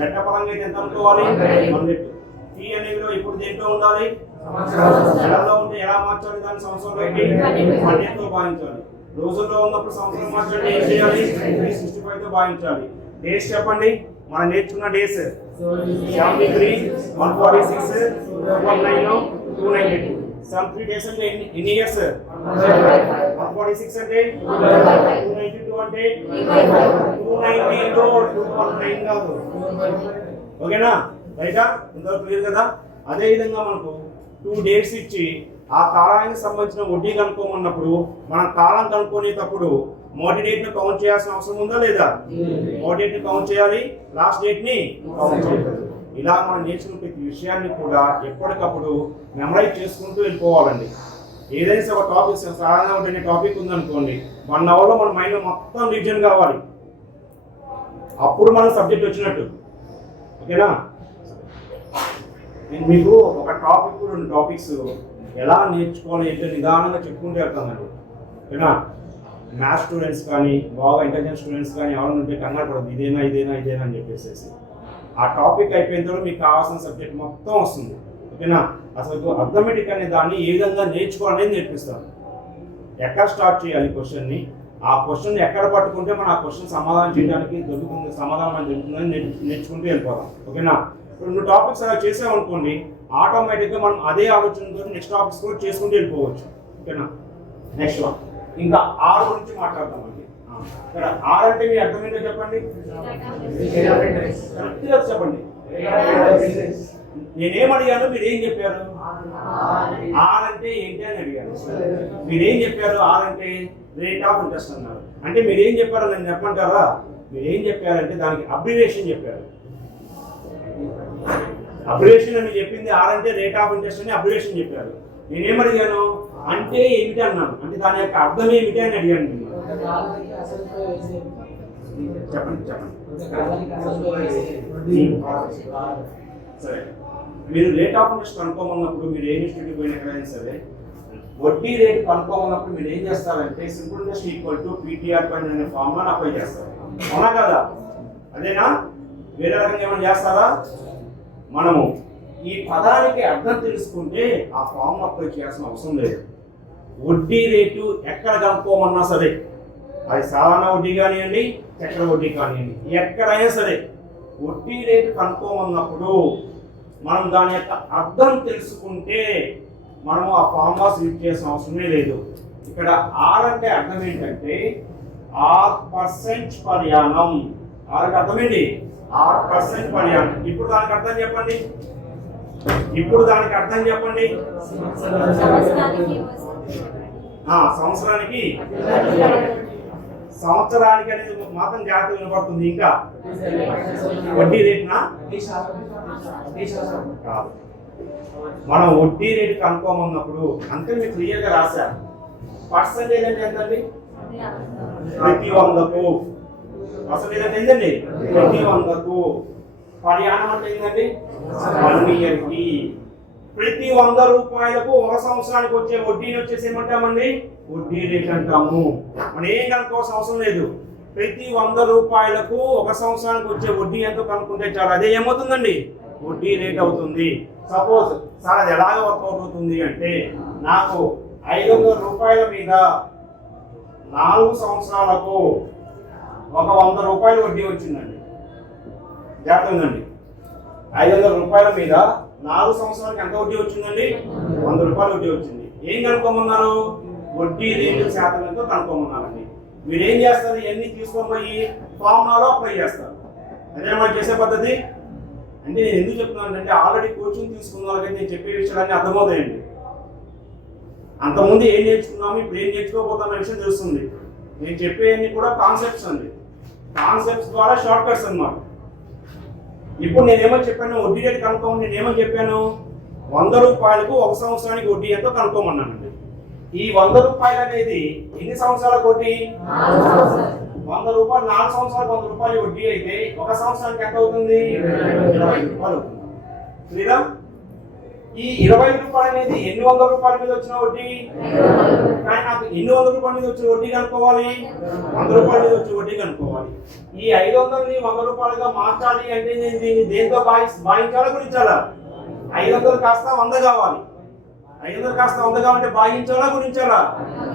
గంట పరంగా అయితే ఎంత అనుకోవాలి? 100. P అనేవిలో ఇప్పుడు దేంట్లో ఉండాలి? నెలలో ఉంటే ఎలా మార్చాలి? దాన్ని సంవత్సరంలోకి 12తో భావించాలి. రోజుల్లో ఉన్నప్పుడు సంవత్సరం మార్చాలి ఏం చేయాలి? 365తో భావించాలి. డేస్ చెప్పండి. మనం నేర్చుకున్న డేస్ 73, 146, 219, 292. 73 డేస్ అంటే ఎన్ని ఇయర్స్? 146 అంటే 292 అంటే 290 తో 219 కాదు. ఓకేనా? రైటా? ఇంతవరకు క్లియర్ కదా? అదే విధంగా మనకు 2 డేట్స్ ఇచ్చి ఆ కాలానికి సంబంధించిన వడ్డీ కనుక్కోమన్నప్పుడు మనం కాలం కనుక్కునేటప్పుడు మొదటి డేట్ ని కౌంట్ చేయాల్సిన అవసరం ఉందా లేదా? మొదటి డేట్ ని కౌంట్ చేయాలి, లాస్ట్ డేట్ ని కౌంట్ చేయాలి. ఇలా మనం నేర్చుకున్న ప్రతి విషయాన్ని కూడా ఎప్పటికప్పుడు మెమరైజ్ చేసుకుంటూ వెళ్ళిపోవాలండి. ఏదైనా ఒక టాపిక్ సాధారణ టాపిక్ ఉందనుకోండి, 1 అవర్లో మన మైండ్ మొత్తం రివిజన్ కావాలి. అప్పుడు మన సబ్జెక్ట్ వచ్చినట్టు. ఓకేనా? నేను మీకు ఒక టాపిక్ 2 టాపిక్స్ ఎలా నేర్చుకోవాలి ఏంటో నిదానంగా చెప్పుకుంటూ వెళ్తానండి. ఓకేనా? మ్యాథ్స్ స్టూడెంట్స్ కానీ బాగా ఇంటెలిజెంట్ స్టూడెంట్స్ కానీ ఎవరైనా ఉంటే కంగారు పడదు, ఇదేనా అని చెప్పేసి. ఆ టాపిక్ అయిపోయిన తర్వాత మీకు కావాల్సిన సబ్జెక్ట్ మొత్తం వస్తుంది. ఓకేనా? ఓకేనా? అసలు అర్థమెటిక్ అనే దాన్ని ఏ విధంగా నేర్చుకోవాలనేది నేర్పిస్తాను. ఎక్కడ స్టార్ట్ చేయాలి క్వశ్చన్ని, ఆ క్వశ్చన్ ఎక్కడ పట్టుకుంటే మనం ఆ క్వశ్చన్ సమాధానం చేయడానికి దొరుకుతుంది, సమాధానం అని దొరుకుతుందని నేర్చుకుంటూ వెళ్ళిపోదాం. ఓకేనా? ఇప్పుడు టాపిక్స్ అలా చేసామనుకోండి, ఆటోమేటిక్గా మనం అదే ఆలోచనతో నెక్స్ట్ టాపిక్స్ కూడా చేసుకుంటూ వెళ్ళిపోవచ్చు. ఓకేనా? నెక్స్ట్ వన్ ఇంకా ఆర్ గురించి మాట్లాడదాం అండి. ఇక్కడ ఆర్ అంటే మీ అర్థం ఏంటో చెప్పండి. కరెక్ట్గా చెప్పండి. నేనేం అడిగాను, మీరు ఏం చెప్పారు? ఆర్ అంటే ఏంటి అని అడిగాను. మీరేం చెప్పారు? ఆర్ అంటే రేట్ ఆఫ్ ఇంట్రెస్ట్ అన్నారు. అంటే మీరేం చెప్పారో నేను చెప్పమంటారా? మీరేం చెప్పారంటే దానికి అబ్రివేషన్ చెప్పారు. అబ్రివేషన్ అని చెప్పింది ఆర్ అంటే రేట్ ఆఫ్ ఇంట్రెస్ట్ అని అబ్రివేషన్ చెప్పారు. నేనేం అడిగాను అంటే ఏమిటి అన్నాను. అంటే దాని యొక్క అర్థం ఏమిటి అని అడిగాను. చెప్పండి సరే, మీరు రేట్ ఆఫ్ ఇంట్రెస్ట్ కనుక్కోమన్నప్పుడు మీరు ఏ ఇన్స్టిట్యూట్ పోయినా ఎక్కడైనా సరే వడ్డీ రేట్ కనుక్కోమన్నప్పుడు మీరు ఏం చేస్తారంటే simple interest equal to PTR పైన అనే ఫార్ములా అప్లై చేస్తారు. అవునా కదా? అదేనా? వేరే రకంగా ఏమైనా చేస్తారా? మనము ఈ పదానికి అర్థం తెలుసుకుంటే ఆ ఫార్ములా అప్లై చేయాల్సిన అవసరం లేదు. వడ్డీ రేటు ఎక్కడ కనుక్కోమన్నా సరే, అది సాధారణ వడ్డీ కానివ్వండి, చక్ర వడ్డీ కానివ్వండి, ఎక్కడైనా సరే వడ్డీ రేటు కనుక్కోమన్నప్పుడు మనం దాని యొక్క అర్థం తెలుసుకుంటే మనము ఆ ఫార్ములాస్ యూజ్ చేసిన అవసరమే లేదు. ఇక్కడ ఆర్ అంటే అర్థం ఏంటంటే R% పర్ యానం. ఆర్ అంటే అర్థం ఏంటి? R% per annum. ఇప్పుడు దానికి అర్థం చెప్పండి. సంవత్సరానికి అనేది మాత్రం జాగ్రత్త వినపడుతుంది. ఇంకా వడ్డీ రేటునా కాదు. మనం వడ్డీ రేటు కనుక్కోమన్నప్పుడు అంతే మీకు క్లియర్గా రాశారు. పర్సెంటేజ్ అంటే ఎంతండి? ప్రతి 100కు. పర్సెంటేజ్ అంటే ఏంటండి? ప్రతి 100కు. పర్యాణం అంటే ఏంటండి? 1 ఇయర్కి. ప్రతి 100 రూపాయలకు 1 సంవత్సరానికి వచ్చే వడ్డీని వచ్చేసి ఏమంటామండి? వడ్డీ రేట్ అంటాము. మనం ఏం కనుక్కోవాల్సిన అవసరం లేదు. ప్రతి 100 రూపాయలకు 1 సంవత్సరానికి వచ్చే వడ్డీ ఎంతో కనుక్కుంటే చాలు. అదే ఏమవుతుందండి? వడ్డీ రేట్ అవుతుంది. సపోజ్ సార్ అది ఎలాగ వర్కౌట్ అవుతుంది అంటే, నాకు 500 రూపాయల మీద 4 సంవత్సరాలకు 100 రూపాయలు వడ్డీ వచ్చిందండి. జాగ్రత్త ఉందండి. 500 రూపాయల మీద 4 సంవత్సరాలకి ఎంత వడ్డీ వచ్చిందండి? 100 రూపాయలు వడ్డీ వచ్చింది. ఏం కనుక్కోమన్నారు? వడ్డీ రేటు శాతం ఎంతో కనుక్కోమన్నారండి. మీరు ఏం చేస్తారు? ఇవన్నీ తీసుకొని పోయి ఫార్ములాలో అప్లై చేస్తారు. అదే మనం చేసే పద్ధతి. అంటే నేను ఎందుకు చెప్తున్నాను అంటే ఆల్రెడీ కోచింగ్ తీసుకున్న వాళ్ళకి నేను చెప్పే విషయాలన్నీ అర్థమవుతాయండి. అంతకుముందు ఏం నేర్చుకున్నాము, ఇప్పుడు ఏం నేర్చుకోబోతున్న విషయం తెలుస్తుంది. నేను చెప్పేవన్నీ కూడా కాన్సెప్ట్స్ అండి. కాన్సెప్ట్స్ ద్వారా షార్ట్ కట్స్ అన్నమాట. ఇప్పుడు నేనేమని చెప్పాను? వడ్డీ రేటు కనుక్కోమని నేనేమని చెప్పాను? 100 రూపాయలకు 1 సంవత్సరానికి వడ్డీ ఎంతో కనుక్కోమన్నానండి. ఈ 100 రూపాయలు అనేది ఎన్ని సంవత్సరాలకు వడ్డీ? 100 రూపాయలు 4 సంవత్సరాలకు 100 రూపాయలు వడ్డీ అయితే 1 సంవత్సరానికి ఎంత అవుతుంది? 25 రూపాయలు అవుతుంది. క్లియరా? ఈ 25 రూపాయలు అనేది ఎన్ని 100 రూపాయల మీద వచ్చిన వడ్డీ? కానీ నాకు ఎన్ని 100 రూపాయల మీద వచ్చే వడ్డీ కనుక్కోవాలి? 100 రూపాయల మీద వచ్చే వడ్డీ కనుక్కోవాలి. ఈ 500ని 100 రూపాయలుగా మార్చాలి అంటే నేను దీన్ని దేంతో భాగించాలా గుణించాలా? 500 కాస్త 100 కావాలి. 500 కాస్త 100 కావాలంటే భాగించాలా గుణించాలా?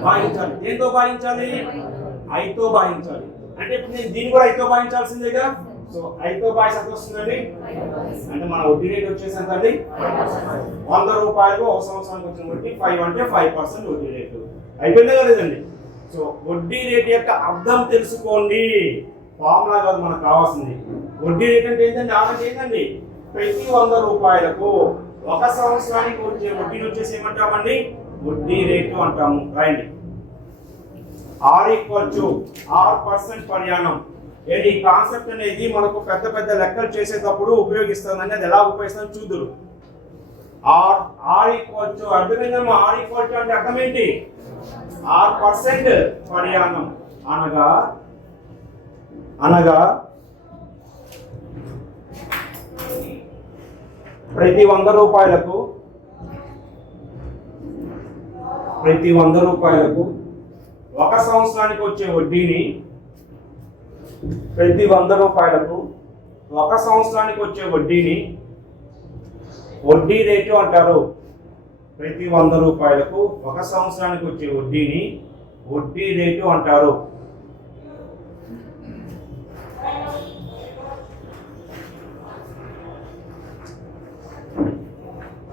భాగించాలి. దేంతో భాగించాలి? 5తో భాగించాలి. అంటే ఇప్పుడు నేను దీన్ని కూడా 5తో భాగించాల్సిందేగా. సో 5తో భాగిస్తే ఎంత వస్తుందండి? అంటే మన వడ్డీ రేట్ వచ్చేసి ఎంత అండి? 100 రూపాయలు 1 సంవత్సరానికి వచ్చిన వడ్డీ 5 అంటే 5% వడ్డీ రేటు. అయిపోయిందా లేదండి? సో వడ్డీ రేట్ యొక్క అర్థం తెలుసుకోండి. ఫార్ములా కాదు మనకు కావాల్సింది. వడ్డీ రేట్ అంటే ఏంటంటే ఆలోచన ఏంటండి? ప్రతి 100 రూపాయలకు 1 సంవత్సరానికి వచ్చే వడ్డీని వచ్చేసి ఏమంటామండి? వడ్డీ రేటు అంటాము. రాయండి. R% per annum. ఈ కాన్సెప్ట్ అనేది మనకు పెద్ద పెద్ద లెక్కలు చేసేటప్పుడు ఉపయోగిస్తుందని, అది ఎలా ఉపయోగిస్తుందని చూద్దురు. అర్థమైందమ్మా? R అంటే అర్థం ఏంటి? R% పర్ యానం అనగా ప్రతి 100 రూపాయలకు 1 సంవత్సరానికి వచ్చే వడ్డీని, ప్రతి 100 రూపాయలకు 1 సంవత్సరానికి వచ్చే వడ్డీని వడ్డీ రేటు అంటారు. ప్రతి 100 రూపాయలకు 1 సంవత్సరానికి వచ్చే వడ్డీని వడ్డీ రేటు అంటారు.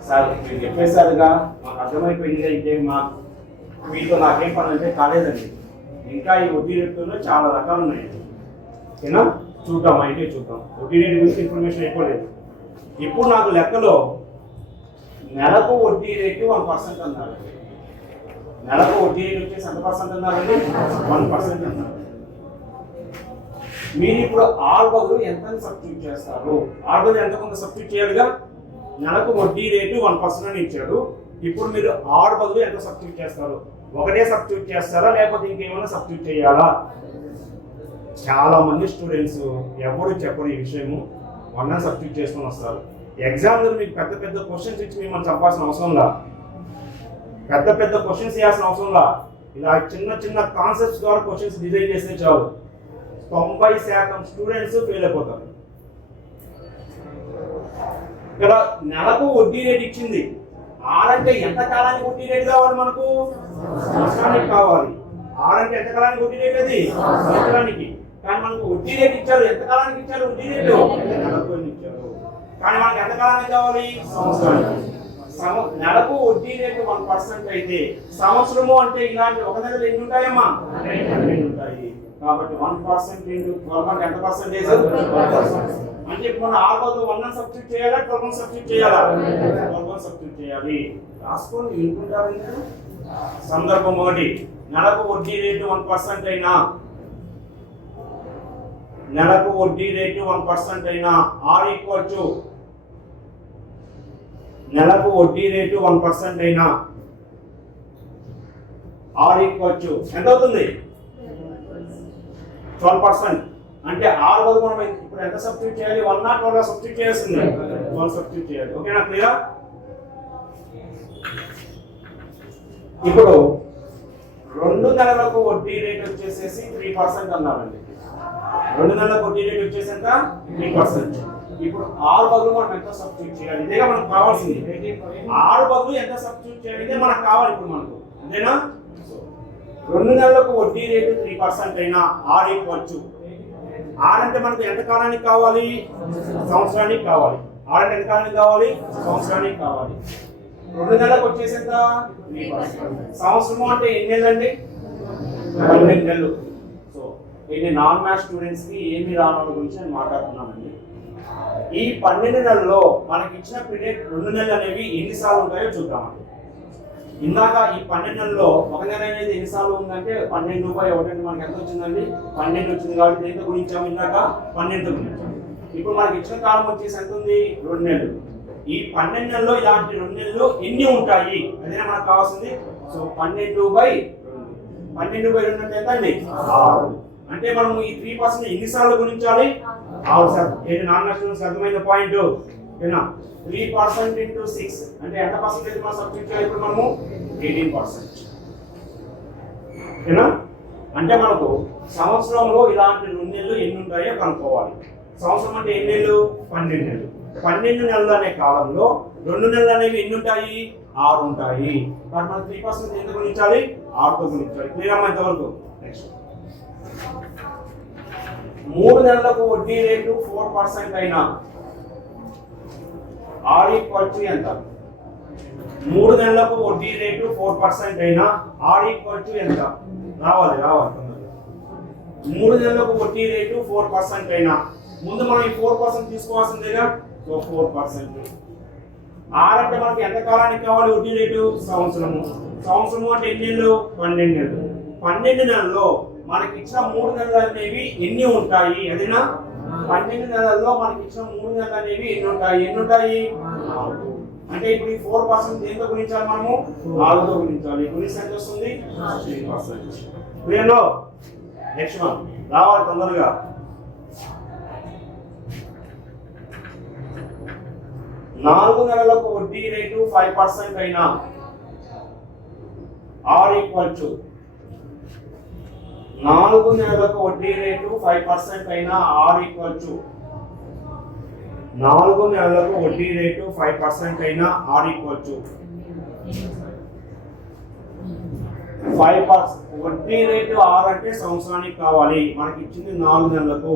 సార్ మీరు చెప్పేసారుగా మాకు అర్థమైపోయిందిగా, ఇంకేం మీతో నాకేం పని అంటే కాలేదండి. ఇంకా ఈ వడ్డీ రేట్లలో చాలా రకాలు ఉన్నాయి. ఓకేనా, చూద్దాం అయితే చూద్దాం. వడ్డీ రేటు గురించి ఇన్ఫర్మేషన్ ఎక్కువ లేదు. ఇప్పుడు నాకు లెక్కలో నెలకు వడ్డీ రేటు 1% అన్నారు. నెలకు వడ్డీ రేటు వచ్చేసి ఎంత పర్సెంట్ అన్నారండి? 1% అన్నారు. మీరు ఇప్పుడు ఆరు బదులు ఎంత సబ్స్టిట్యూట్ చేస్తారు? ఆరు బదులు ఎంత కొంత సబ్స్టిట్యూట్ చేయాలిగా. నెలకు వడ్డీ రేటు 1% అని ఇచ్చాడు. ఇప్పుడు మీరు ఆరు బదులు ఎంత సబ్స్టిట్యూట్ చేస్తారు? ఒకటే సబ్స్టిట్యూట్ చేస్తారా లేకపోతే ఇంకేమైనా సబ్స్టిట్యూట్ చేయాలా? చాలా మంది స్టూడెంట్స్ ఎవరు చెప్పరు ఈ విషయము, 1 సబ్స్టిట్యూట్ చేసుకొని వస్తారు. ఎగ్జామ్లో మీకు పెద్ద పెద్ద క్వశ్చన్స్ ఇచ్చి మిమ్మల్ని చంపాల్సిన అవసరంలా, పెద్ద పెద్ద క్వశ్చన్స్ చేయాల్సిన అవసరంలా, ఇలా చిన్న చిన్న కాన్సెప్ట్స్ ద్వారా క్వశ్చన్స్ డిజైన్ చేస్తే చాలు. 90% స్టూడెంట్స్ ఫెయిల్ అయిపోతారు. ఇక్కడ నెలకు వడ్డీ రేట్ ఇచ్చింది. ఆరంటే ఎంత కాలానికి వడ్డీ రేట్ కావాలి మనకు? సంవత్సరానికి కావాలి. ఆరంటే ఎంత కాలానికి వడ్డీ రేట్? అది సంవత్సరానికి. కానీ మనకు వడ్డీ రేట్ ఇచ్చారు. ఎంత కాలానికి ఇచ్చారు వడ్డీ రేటు? నెలకు ఇచ్చారు. కానీ మనకి ఎంత కాలానికి కావాలి? సంవత్సరానికి. నెలకు వడ్డీ రేటు 1% అయితే సంవత్సరము అంటే ఇలాంటి ఒక నెలలో ఎన్ని ఉంటాయమ్మా? 12 ఉంటాయి. కాబట్టి 1% ఇంటూ 12 అంటే ఎంత పర్సెంటేజ్? అంటే ఇప్పుడు మనం ఆరు బదులు 1 సబ్స్టిట్యూట్ చేయాలా 12 సబ్స్టిట్యూట్ చేయాలా? 12 సబ్స్టిట్యూట్ చేయాలి. రాసుకొని వింటుంటారు. సందర్భం 1, నెలకు వడ్డీ రేటు 1% అయినా, నెలకు వడ్డీ రేటు 1% అయినా ఆర్ ఈక్వల్ టు, నెలకు వడ్డీ రేటు 1% అయినా ఆర్ ఈక్వల్ టు ఎంత అవుతుంది? 12%. అంటే ఆరు బదులు మనం ఇప్పుడు ఎంత సబ్స్టిట్యూట్ చేయాలి? 1 or 12 సబ్స్టిట్యూట్ చేయాల్సింది? 12 సబ్స్టిట్యూట్ చేయాలి. ఓకేనా, క్లియర్? ఇప్పుడు 2 నెలలకు వడ్డీ రేట్ వచ్చేసేసి 3% అన్నారండి. 2 నెలలకు వడ్డీ రేట్ వచ్చేసి ఎంత? 3%. ఇప్పుడు ఆరు బదులు మనం ఎంత సబ్స్టిట్యూట్ చేయాలి? ఇదేగా మనకు కావాల్సింది. ఆరు బదులు ఎంత సబ్స్టిట్యూట్ చేయాలి? ఇదే మనకు కావాలి ఇప్పుడు మనకు, అంతేనా? 2 నెలలకు వడ్డీ రేటు 3% అయినా ఆర్ ఈక్వల్ టు, ఆర్ అంటే మనకు ఎంత కాలానికి కావాలి? సంవత్సరానికి కావాలి. ఆర్ అంటే ఎంత కాలానికి కావాలి? సంవత్సరానికి కావాలి. 2 నెలలకు వచ్చేసి ఎంత? 3%. సంవత్సరం అంటే ఎన్ని నెలలు అండి? 12 నెలలు. సో ఇది నాన్ మ్యాథ్స్ స్టూడెంట్స్ కి ఏమి రావాల గురించి నేను మాట్లాడుతున్నానండి. ఈ 12 నెలల్లో మనకి ఇచ్చిన పీరియడ్ 2 నెలలు అనేవి ఎన్నిసార్లు ఉంటాయో చూద్దామండి. ఇందాక ఈ 12 నెలల్లో ఒక నెల అనేది ఎన్నిసార్లు ఉందంటే 12/1 మనకి ఎంత వచ్చిందండి? 12 వచ్చింది. కాబట్టి దేంతో గుణించాము? ఇందాక 12తో గుణించాము. ఇప్పుడు మనకి ఇచ్చిన కాలం వచ్చేసి ఎంత ఉంది? 2 నెలలు. ఈ 12 నెలల్లో ఇలాంటి 2 నెలలు ఎన్ని ఉంటాయి అదే మనకు కావాల్సింది. సో 12/2. 12/2 అంటే ఎంత అండి? 6. అంటే మనము ఈ 3% ఎన్నిసార్లు గుణించాలి? 6 సార్లు. ఏంటి నాన్ మ్యాథ్స్ అర్థమైన పాయింట్? ఓకేనా? 3% ఇంటూ 6 అంటే ఎంత పర్సెంటేజ్ మనం సబ్స్టిట్యూట్ చేయాలి ఇప్పుడు మనము? 18%. ఓకేనా? అంటే మనకు సంవత్సరంలో ఇలాంటి 2 నెలలు ఎన్ని ఉంటాయో కనుక్కోవాలి. సంవత్సరం అంటే ఎన్ని నెలలు? 12 నెలలు. 12 నెలలు అనే కాలంలో 2 నెలలు అనేవి ఎన్ని ఉంటాయి? 6 ఉంటాయి. కాబట్టి మనం 3% ఎందుకు గుణించాలి? 6తో గుణించాలి. క్లియర్ అమ్మా ఇంతవరకు? నెక్స్ట్ 3 నెలలకు వడ్డీ రేటు 4% అయినా ఆర్ ఈక్వల్ టు ఎంత? 3 నెలలకు వడ్డీ రేటు 4% అయినా ఆర్ ఈక్వల్ టు ఎంత? రావాలి 3 నెలలకు వడ్డీ రేటు 4% అయినా ముందు మనం ఈ 4% తీసుకోవాల్సిందేగా. సో 4%. ఆర్ అంటే మనకి ఎంత కాలానికి కావాలి వడ్డీ రేటు? సంవత్సరము. సంవత్సరము అంటే ఎన్ని నెలలు? 12 నెలలు. 12 నెలల్లో మనకి ఇచ్చిన 3 నెలలు అనేవి ఎన్ని ఉంటాయి? అదేనా? 12 నెలల్లో మనకి ఇచ్చిన 3 నెలలు అనేవి ఎన్ని ఉంటాయి? 4. అంటే ఇప్పుడు ఈ 4% దేంతో గుణించాలి మనము? 4తో గుణించాలి. గుణిస్తే ఎంత వస్తుంది? 3%. క్లియర్లో? నెక్స్ట్ వన్ రావాలి తొందరగా. 4 నెలలకు వడ్డీ రేటు 5% అయినా ఆర్ ఈక్వల్ టు, 4 నెలలకు వడ్డీ రేటు 5% అయినా ఆర్ ఈక్వల్ టు 4 నెలలకు వడ్డీ రేటు 5% అయినా ఆర్ ఈక్వల్ టు 5%. వడ్డీ రేటు 6 అంటే సంవత్సరానికి కావాలి, మనకి ఇచ్చింది 4 నెలలకు.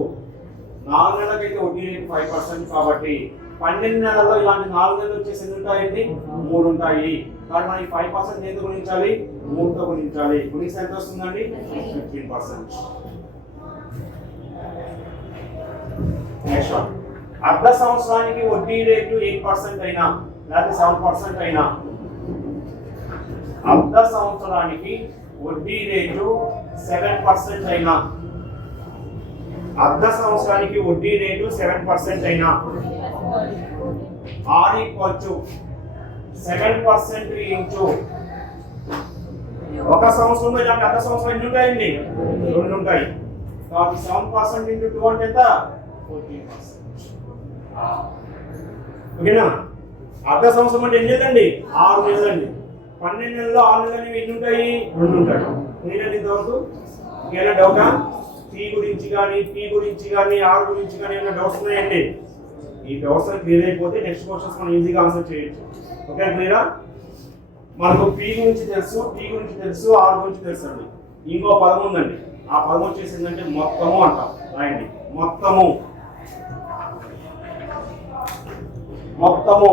4 నెలలకైతే వడ్డీ రేటు 5% కాబట్టి 12 నెలల్లో ఇలాంటి 4 నెలలు వచ్చేసి ఎన్ని ఉంటాయండి? 3 ఉంటాయి. కాబట్టి మనకి 5% ఎందుకు గుణించాలి? 3తో గుణించాలి. గుణిస్తే ఎంత వస్తుందండి? 15%. నెక్స్ట్ వన్, అర్ధ సంవత్సరానికి వడ్డీ రేటు 8% అయినా లేదా 7% అయినా, అర్ధ సంవత్సరానికి వడ్డీ రేటు 7% అయినా, అర్ధ సంవత్సరానికి వడ్డీ రేటు 7% అయినా ఆర్ ఈక్వల్ టు 7% ఇంటూ ఒక సంవత్సరంలో ఇలాంటి అర్ధ సంవత్సరం ఎన్ని ఉంటాయండి? 2 ఉంటాయి. కాబట్టి 7% ఇంటూ 2 అంటే ఎంత? 14%. ఓకేనా? అర్ధ సంవత్సరం అంటే ఎన్ని నెలలండి? 6 నెలలండి. 12 నెలల్లో 6 నెలలు అనేవి ఎన్ని ఉంటాయి? 2 ఉంటాయి. క్లియర్ ఇంతవరకు? ఇంకేమైనా డౌటా? పీ గురించి కానీ, పీ గురించి కానీ, ఆర్ గురించి కానీ ఏమైనా డౌట్స్ ఉన్నాయండి? ఈ డౌట్స్ క్లియర్ అయిపోతే నెక్స్ట్ క్వశ్చన్స్ మనం ఈజీగా ఆన్సర్ చేయొచ్చు. ఓకే, క్లియరా? మనకు పీ గురించి తెలుసు, టీ గురించి తెలుసు, ఆర్ గురించి తెలుసు అండి. ఇంకో పదం ఉందండి. ఆ పదం వచ్చేసి ఏంటంటే మొత్తము అంటాం. రాయండి, మొత్తము. మొత్తము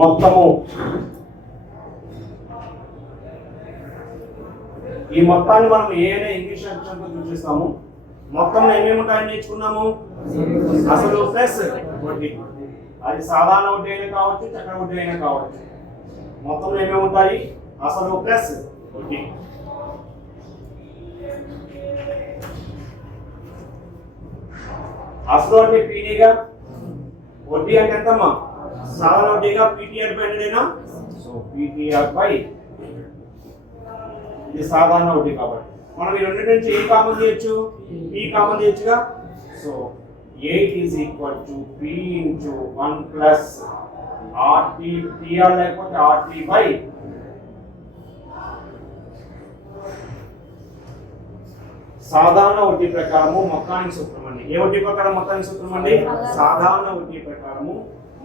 మొత్తము ఈ మొత్తాన్ని మనం ఏదైనా ఇంగ్లీష్ అక్షరంతో సూచిస్తాము. మొత్తంలో ఏమేమి ఉంటాయని నేర్చుకున్నాము? అసలు ప్లస్ వడ్డీ. అది సాధారణ వడ్డీ అయినా కావచ్చు, చక్ర వడ్డీ అయినా కావచ్చు. మొత్తంలో ఏమేమి ఉంటాయి? అసలు ప్లస్ వడ్డీ. అసలు అంటే పీడీగా, వడ్డీ అంటే ఎంతమ్మా? సాధారణ వడ్డీగా పీటీఆర్ బై 100 అయినా, సో పీటీఆర్ బై, ఇది సాధారణ వడ్డీ కాబట్టి మనం ఈ రెండింటి నుంచి ఏ కామన్ చేయొచ్చు? పీ కామన్ చేయొచ్చుగా. So 8 is equal to P into 1 plus RT, TR లేకపోతే ఆర్టీ బై సాధారణ వడ్డీ ప్రకారము మొత్తానికి సూత్రం అండి. ఏ వడ్డీ ప్రకారం మొత్తానికి సూత్రం అండి? సాధారణ వడ్డీ ప్రకారము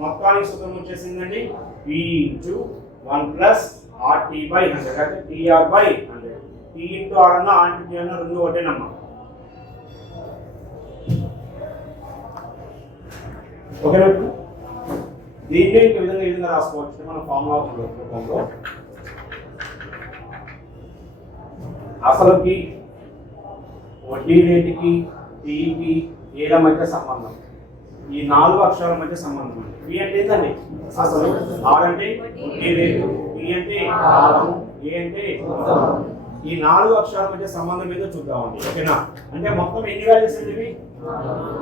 మొత్తానికి సూత్రం వచ్చేసిందండి P into 1 plus RT by 100 అంటే TR by 100. T into R అన్న, ఆర్ ఇంటూ టీ అన్న రెండు ఒకటేనమ్మా. ఓకేనా? దీన్ని ఈ విధంగా రాసుకోవచ్చు మనం ఫార్ములా రూపంలో. అసలుకి, వడ్డీ రేటుకి, టీకి ఏల మధ్య సంబంధం, ఈ 4 అక్షరాల మధ్య సంబంధం. పి అంటే ఏంటండి? అసలు, ఆర్ అంటే వడ్డీ రేటు, టీ అంటే కాలము, ఏ అంటే ఈ 4 అక్షరాల మధ్య సంబంధం ఏదో చూద్దామండి. ఓకేనా? అంటే మొత్తం ఎన్ని వాల్యూస్ అండి?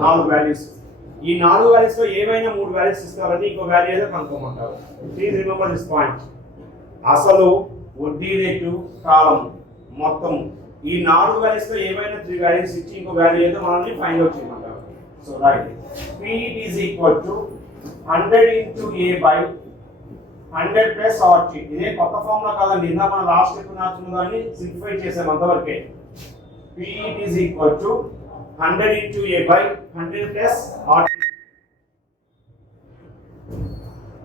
4 వాల్యూస్. ఈ 4 వాల్యూస్ లో ఏమైనా 3 వాల్యూస్ ఇస్తారని ఇంకో వాల్యూ ఏదో కనుక్కోమంటారు. Please remember this point. అసలు, వడ్డీ రేటు, కాలము, మొత్తము, ఈ 4 వాల్యూస్ లో ఏమైనా 3 వాల్యూస్ ఇచ్చి ఇంకో వాల్యూ ఏదో మనల్ని ఫైండ్ అవుట్ చేయమంటారు. So right, P is equal to 100 into A by 100 plus RT. ఇదే కొత్త ఫార్ములా కాదండి, ఇందా మనం లాస్ట్ స్టెప్ నాచుకున్న దాన్ని సింప్లిఫై చేసాం అంతవరకే. P is equal to 100 into A by 100 plus RT.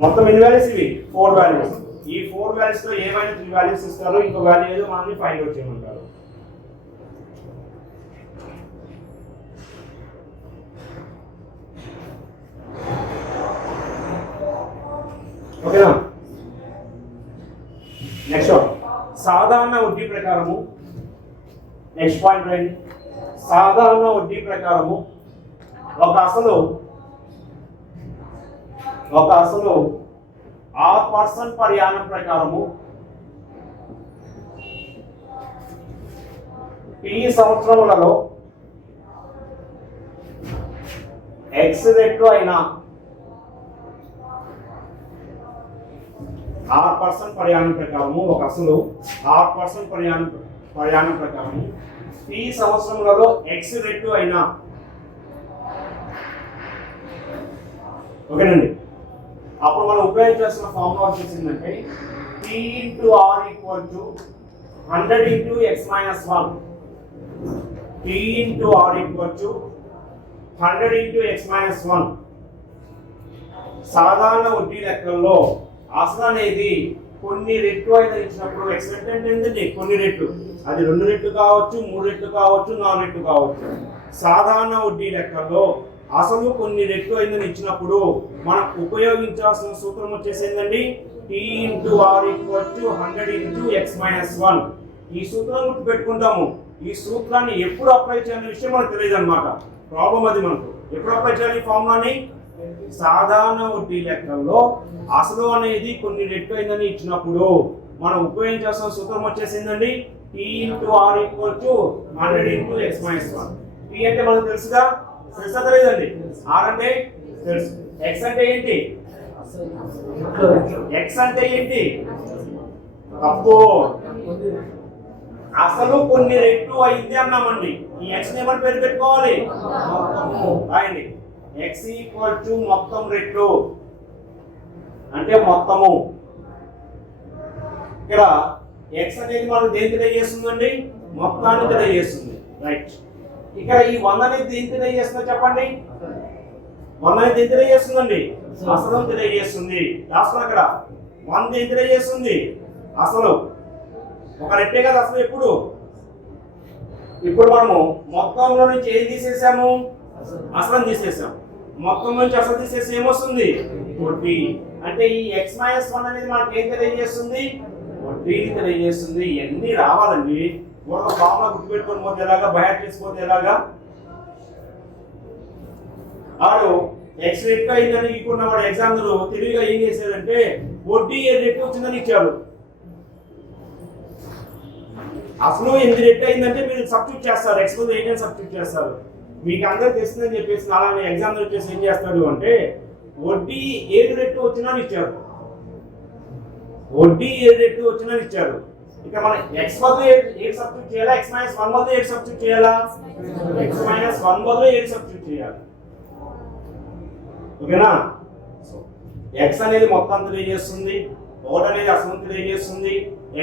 మొత్తం ఎన్ని వాల్యూస్ ఇవి? 4 వాల్యూస్. ఈ 4 వాల్యూస్ లో ఏమైనా 3 వాల్యూస్ ఇస్తారు, ఇంకో వాల్యూ ఏదో మనల్ని ఫైండ్ అవుట్ చేయమంటారు. ఓకేనా? నెక్స్ట్ సాధారణ వడ్డీ ప్రకారము, నెక్స్ట్ పాయింట్ రండి. సాధారణ వడ్డీ ప్రకారము ఒక అసలు 6% per annum ప్రకారము ఈ సంవత్సరములలో ఎక్స్ రెట్లు అయినా 6% per annum ప్రకారము, ఒక అసలు 6% per annum ప్రకారము ఈ సంవత్సరములలో ఎక్స్ రెట్లు అయినా, ఓకేనండి? అప్పుడు మనం ఉపయోగించాల్సిన formula వచ్చేసిందంటే P into R equal to 100 into x minus 1. t into r equal to 100 into x minus 1. సాధారణ వడ్డీ లెక్కల్లో అసలు అనేది కొన్ని రెట్లు అయితే ఇచ్చినప్పుడు ఎక్స్పెక్ట్ ఏంటంటే కొన్ని రెట్లు, అది 2 రెట్లు కావచ్చు, 3 రెట్లు కావచ్చు, 4 రెట్లు కావచ్చు. సాధారణ వడ్డీ లెక్కల్లో అసలు కొన్ని రెట్లు అయిందని ఇచ్చినప్పుడు మనం ఉపయోగించాల్సిన సూత్రం వచ్చేసి ఏంటండి, t into r equal to 100 into x minus 1. ఈ సూత్రం గుర్తు పెట్టుకుంటాము. ఈ సూత్రాన్ని ఎప్పుడు అప్లై చేయాలనే విషయం మనకు తెలియదు అనమాట. ప్రాబ్లం అది మనకు. ఎప్పుడు అప్లై చేయాలి ఈ ఫార్ములాని? సాధారణ వడ్డీ లెక్కల్లో అసలు అనేది కొన్ని రెట్లు అయిందని ఇచ్చినప్పుడు మనం ఉపయోగించాల్సిన సూత్రం వచ్చేసిందండి, t into r equal to 100 into x minus 1. t అంటే మనకు తెలుసుగా, తెలుసా తెలియదండి? r అంటే తెలుసు. x అంటే ఏంటి? x అంటే ఏంటి? తప్పు. అసలు కొన్ని రెట్లు అయింది అన్నామండి. ఈ x ని ఏమని పేరు పెట్టుకోవాలి? మొత్తము. రాయండి. x ఈక్వల్ టు మొత్తం రెట్లు అంటే మొత్తము. ఇక్కడ x అనేది మనం దేని తెలియజేస్తుందండి? మొత్తాన్ని తెలియజేస్తుంది. రైట్. ఇక్కడ ఈ 100 అనేది దేని తెలియజేస్తుందో చెప్పండి. 100 అనేది దేని తెలియజేస్తుందండి? అసలు తెలియజేస్తుంది. రాసుకోండి అక్కడ. 1 దేని తెలియజేస్తుంది? అసలు. ఒక రెట్టే కదా అసలు. ఇప్పుడు మనము మొత్తంలో నుంచి ఏం తీసేసాము? అసలు తీసేసాం. మొత్తం నుంచి అసలు తీసేసి ఏమొస్తుంది? వడ్డీ. అంటే ఈ x minus 1 అనేది మనకి ఏం తెలియజేస్తుంది? వడ్డీని తెలియజేస్తుంది. ఇవన్నీ రావాలండి. ఒక ఫార్ములా గుర్తుపెట్టుకొని పోతే ఎలాగా, బయట చేసిపోతే ఎలాగా? ఆడు x రేట్ అయిందని ఇప్పుడున్న వాడు ఎగ్జామ్లో తెలివిగా ఏం చేశాడంటే వడ్డీ ఏ రేట్ వచ్చిందని ఇచ్చాడు. అసలు 8 రెట్లు అయిందంటే మీరు సబ్స్టిట్యూట్ చేస్తారు, x బదులు 8 అని సబ్స్టిట్యూట్ చేస్తారు. మీకు అందరికి తెలిసిందని చెప్పేసి అలానే ఎగ్జామ్ వచ్చేసి ఏం చేస్తాడు అంటే వడ్డీ 7 రెట్లు వచ్చినా ఇచ్చారు. వడ్డీ 7 రెట్లు వచ్చినా ఇచ్చారు. ఇక మనం x బదులు 8 సబ్స్టిట్యూట్ చేయాలా, x minus 1 బదులు 8 సబ్స్టిట్యూట్ చేయాలా? x minus 1 బదులు 8 సబ్స్టిట్యూట్ చేయాలి. ఓకేనా? x అనేది మొత్తం తెలియజేస్తుంది, 1 అనేది అసలు తెలియజేస్తుంది,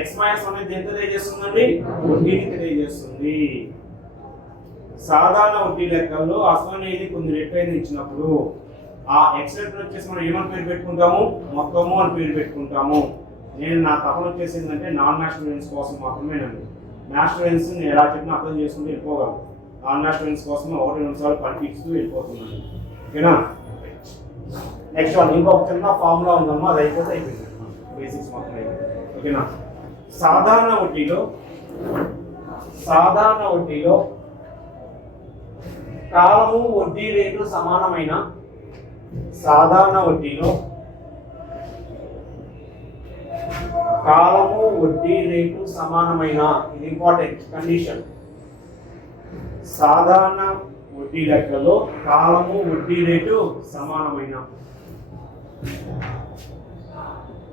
x minus 1 అనేది ఎంత తెలియజేస్తుందండి? వడ్డీని తెలియజేస్తుంది. సాధారణ వడ్డీ లెక్కల్లో అసలు అనేది కొన్ని రెట్లు అయితే ఇచ్చినప్పుడు ఆ x రేట్ వచ్చేసి మనం ఏమని పేరు పెట్టుకుంటాము? మొత్తము అని పేరు పెట్టుకుంటాము. నేను నా తపన వచ్చేసి ఏంటంటే నాన్ మ్యాథ్స్ స్టూడెంట్స్ కోసం మాత్రమేనండి. మ్యాథ్స్ స్టూడెంట్స్ నేను ఎలా చెప్పినా అర్థం చేసుకుంటూ వెళ్ళిపోగలను. నాన్ మ్యాథ్స్ స్టూడెంట్స్ కోసం 1-2 సార్లు పరికిస్తూ వెళ్ళిపోతున్నాను. ఓకేనా? నెక్స్ట్ వన్ ఇంకొక చిన్న ఫార్ములా ఉందమ్మా, అది అయిపోతే అయిపోయింది. బేసిక్స్ మొత్తం అయిపోయింది. ఓకేనా? సాధారణ వడ్డీలో కాలము వడ్డీ రేటు సమానమైన, సాధారణ వడ్డీలో కాలము వడ్డీ రేటు సమానమైన, ఇది ఇంపార్టెంట్ కండిషన్. సాధారణ వడ్డీ లెక్కలో కాలము వడ్డీ రేటు సమానమైన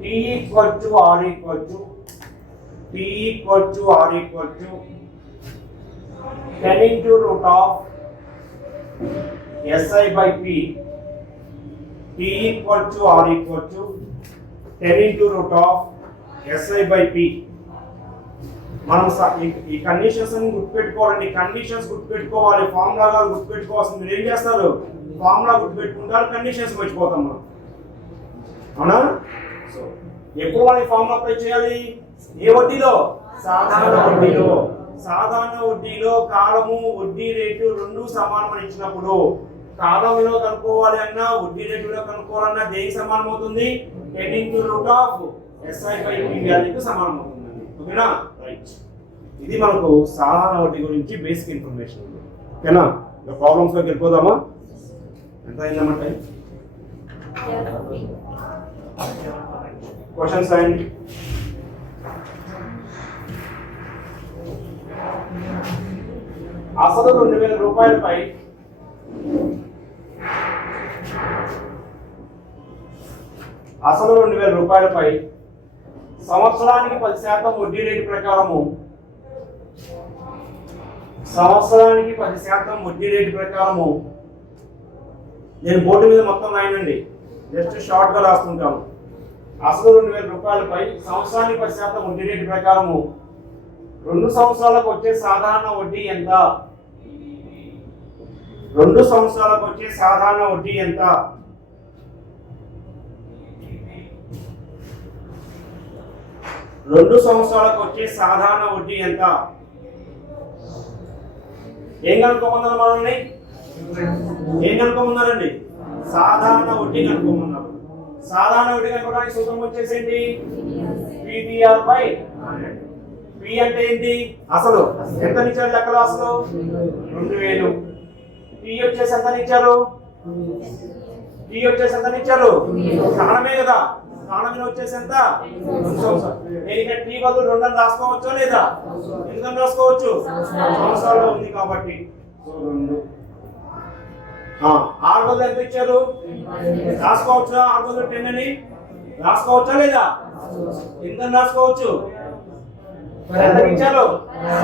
t equal to r equal to 10 into root of SI by P. t equal to r equal to 10 into root of SI by P. మనం ఈ కండిషన్స్ అని గుర్తుపెట్టుకోవాలండి. కండిషన్స్ గుర్తుపెట్టుకోవాలి, ఫార్ములా గుర్తుపెట్టుకోవాల్సింది. మీరు ఏం చేస్తారు? ఫార్ములా గుర్తుపెట్టుకుంటారు, కండిషన్స్ మర్చిపోతాం మనం. అవునా? సో ఎప్పుడు మనం ఈ ఫార్ములా అప్లై చేయాలి? ఏ వడ్డీలో? సాధారణ వడ్డీలో. సాధారణ వడ్డీలో కాలము వడ్డీ రేటు రెండు సమానం ఇచ్చినప్పుడు కాలం విలువ కనుక్కోవాలి అన్నా, వడ్డీ రేటు విలువ కనుక్కోవాలన్నా దేనికి సమానం అవుతుంది? 10 into root of SI by P వాల్యూకి సమానం అవుతుందండి. ఓకేనా? రైట్. ఇది మనకు సాధారణ వడ్డీ గురించి బేసిక్ ఇన్ఫర్మేషన్. ఓకేనా? ప్రాబ్లమ్స్ లోకి వెళ్ళిపోదామా? ఎంత అయిందమ్మా టైం? క్వశ్చన్స్ అండ్ అసలు 2000 రూపాయలపై సంవత్సరానికి 10% వడ్డీ రేటు ప్రకారము నేను బోర్డు మీద మొత్తం రాయనండి, జస్ట్ షార్ట్ గా రాస్తుంటాను. అసలు 2000 రూపాయలపై సంవత్సరానికి 10% వడ్డీ రేటు ప్రకారము 2 సంవత్సరాలకు వచ్చే సాధారణ వడ్డీ ఎంత 2 సంవత్సరాలకు వచ్చే సాధారణ వడ్డీ ఎంత? రెండు సంవత్సరాలకు వచ్చే సాధారణ వడ్డీ ఎంత? ఏం కనుక్కోమన్నారు మనల్ని? ఏం కనుక్కోమన్నారండి? సాధారణ వడ్డీ కనుక్కోమన్నారు. సాధారణ వడ్డీ కనుక్కోవడానికి సూత్రం వచ్చేసేంటి? PDR by 100. P అంటే ఏంటి? అసలు ఎంత ఇచ్చారు లెక్కలో? అసలు 2000. T వచ్చేసి ఎంత ఇచ్చారు? T వచ్చేసి ఎంత ఇచ్చారు? స్థానమే కదా, స్థానం వచ్చేసి ఎంత? 2 సంవత్సరాలు. నేను ఇక్కడ T బదులు 2 అని రాసుకోవచ్చా లేదా? ఎందుకని రాసుకోవచ్చు? సంవత్సరాలు ఉంది కాబట్టి. సో 2. R బదులు ఎంత ఇచ్చారు? రాసుకోవచ్చా? R బదులు 10 అని రాసుకోవచ్చా లేదా? ఎందుకని రాసుకోవచ్చు? ఎంత ఇచ్చారు?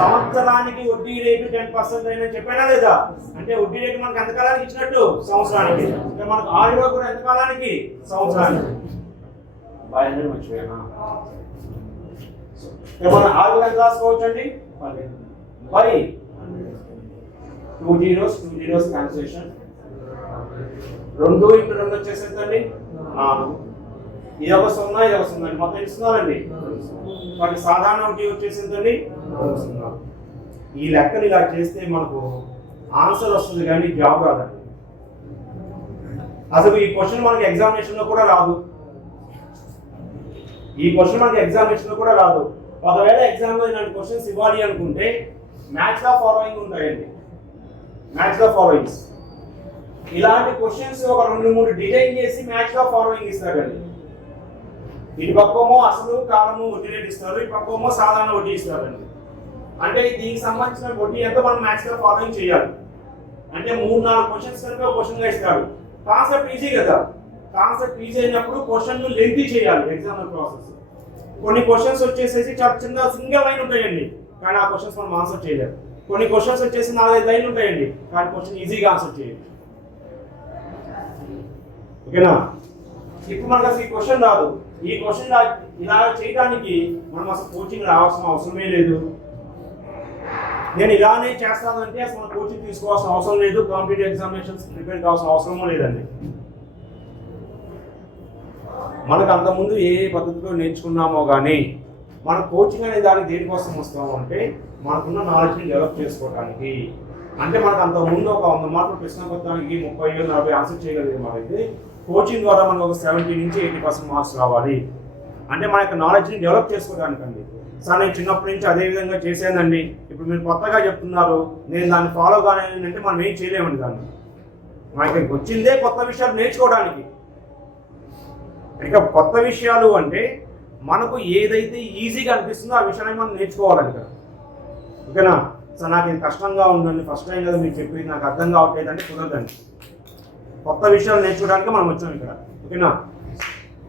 సంవత్సరానికి వడ్డీ రేటు 10% అయినా చెప్పానా లేదా? అంటే వడ్డీ రేటు మనకి ఎంత కాలానికి ఇచ్చినట్టు? సంవత్సరానికి. అంటే మనకు ఆరులో కూడా ఎంత కాలానికి? సంవత్సరానికి. బాగా మర్చిపోయానా? మనం 6 ఎంత రాసుకోవచ్చు అండి? 10 బై 2 zeros క్యాన్సిలేషన్. 2 into 2 వచ్చేసి ఎంతండి? 4. ఇది ఒక 0, ఇది ఒక 0 అండి. మొత్తం ఇస్తున్నారండి. వాటి సాధారణ వడ్డీ వచ్చేసి ఎంతండి? 0. ఈ లెక్కని ఇలా చేస్తే మనకు ఆన్సర్ వస్తుంది కానీ జాబ్ రాదండి. అసలు ఈ క్వశ్చన్ మనకి ఎగ్జామినేషన్ లో కూడా రాదు. ఈ క్వశ్చన్ మనకి ఎగ్జామినేషన్ లో కూడా రాదు. ఒకవేళ ఎగ్జామ్ లో ఇలాంటి క్వశ్చన్స్ ఇవ్వాలి అనుకుంటే మ్యాచ్ ద ఫాలోయింగ్ ఉంటాయండి. మ్యాచ్ ద ఫాలోయింగ్స్ ఇలాంటి క్వశ్చన్స్ ఒక 2-3 డిజైన్ చేసి మ్యాచ్ ద ఫాలోయింగ్ ఇస్తారండి. ఇటు పక్కమో అసలు కాలము వడ్డీ రేట్ ఇస్తారు, ఇటు పక్కమో సాధారణ వడ్డీ ఇస్తారండి. అంటే దీనికి సంబంధించిన వడ్డీ ఎంత మనం మ్యాచ్ ద ఫాలోయింగ్ చేయాలి. అంటే 3-4 క్వశ్చన్స్ కనుక క్వశ్చన్ గా ఇస్తాడు. కాన్సెప్ట్ ఈజీ కదా. కాన్సెప్ట్ ఈజీ అయినప్పుడు క్వశ్చన్ లెంతీ చేయాలి ఎగ్జామ్ ప్రాసెస్. కొన్ని క్వశ్చన్స్ వచ్చేసేసి చాలా చిన్న సింగిల్ లైన్ ఉంటాయండి, కానీ ఆ క్వశ్చన్స్ మనం ఆన్సర్ చేయలేము. కొన్ని క్వశ్చన్స్ వచ్చేసి 4-5 లైన్లు ఉంటాయండి, కానీ క్వశ్చన్ ఈజీగా ఆన్సర్ చేయలేదు. ఓకేనా? ఇప్పుడు మనకు అసలు ఈ క్వశ్చన్ రాదు. ఈ క్వశ్చన్ ఇలా చేయడానికి మనం అసలు కోచింగ్ రావాల్సిన అవసరమే లేదు. నేను ఇలానే చేస్తానంటే అసలు మనం కోచింగ్ తీసుకోవాల్సిన అవసరం లేదు. కాంపిటేటివ్ ఎగ్జామినేషన్స్ ప్రిపేర్ కావాల్సిన అవసరమూ లేదండి. మనకు అంతకుముందు ఏ పద్ధతిలో నేర్చుకున్నామో కానీ మన కోచింగ్ అనే దానికి దేనికోసం వస్తాము అంటే మనకున్న నాలెడ్జ్ని డెవలప్ చేసుకోవడానికి. అంటే మనకు అంతకుముందు ఒక 100 మార్కులు ప్రశ్న కొత్తడానికి 30-40 ఆన్సర్ చేయగలిగే మనకి కోచింగ్ ద్వారా మనకు ఒక 70 నుంచి 80% మార్క్స్ రావాలి. అంటే మన యొక్క నాలెడ్జ్ని డెవలప్ చేసుకోవడానికండి. సార్ నేను చిన్నప్పటి నుంచి అదే విధంగా చేశానండి, ఇప్పుడు మీరు కొత్తగా చెప్తున్నారు, నేను దాన్ని ఫాలో కానీ అంటే మనం ఏం చేయలేమండి. దాన్ని మనకి వచ్చిందే కొత్త విషయాలు నేర్చుకోవడానికి. ఇక కొత్త విషయాలు అంటే మనకు ఏదైతే ఈజీగా అనిపిస్తుందో ఆ విషయాన్ని మనం నేర్చుకోవాలండి కదా. ఓకేనా? సో నాకు ఇది కష్టంగా ఉందండి, ఫస్ట్ టైం కదా మీరు చెప్పి నాకు అర్థం కావట్లేదు అంటే కుదరదండి. కొత్త విషయాలు నేర్చుకోవడానికి మనం వచ్చాం ఇక్కడ. ఓకేనా?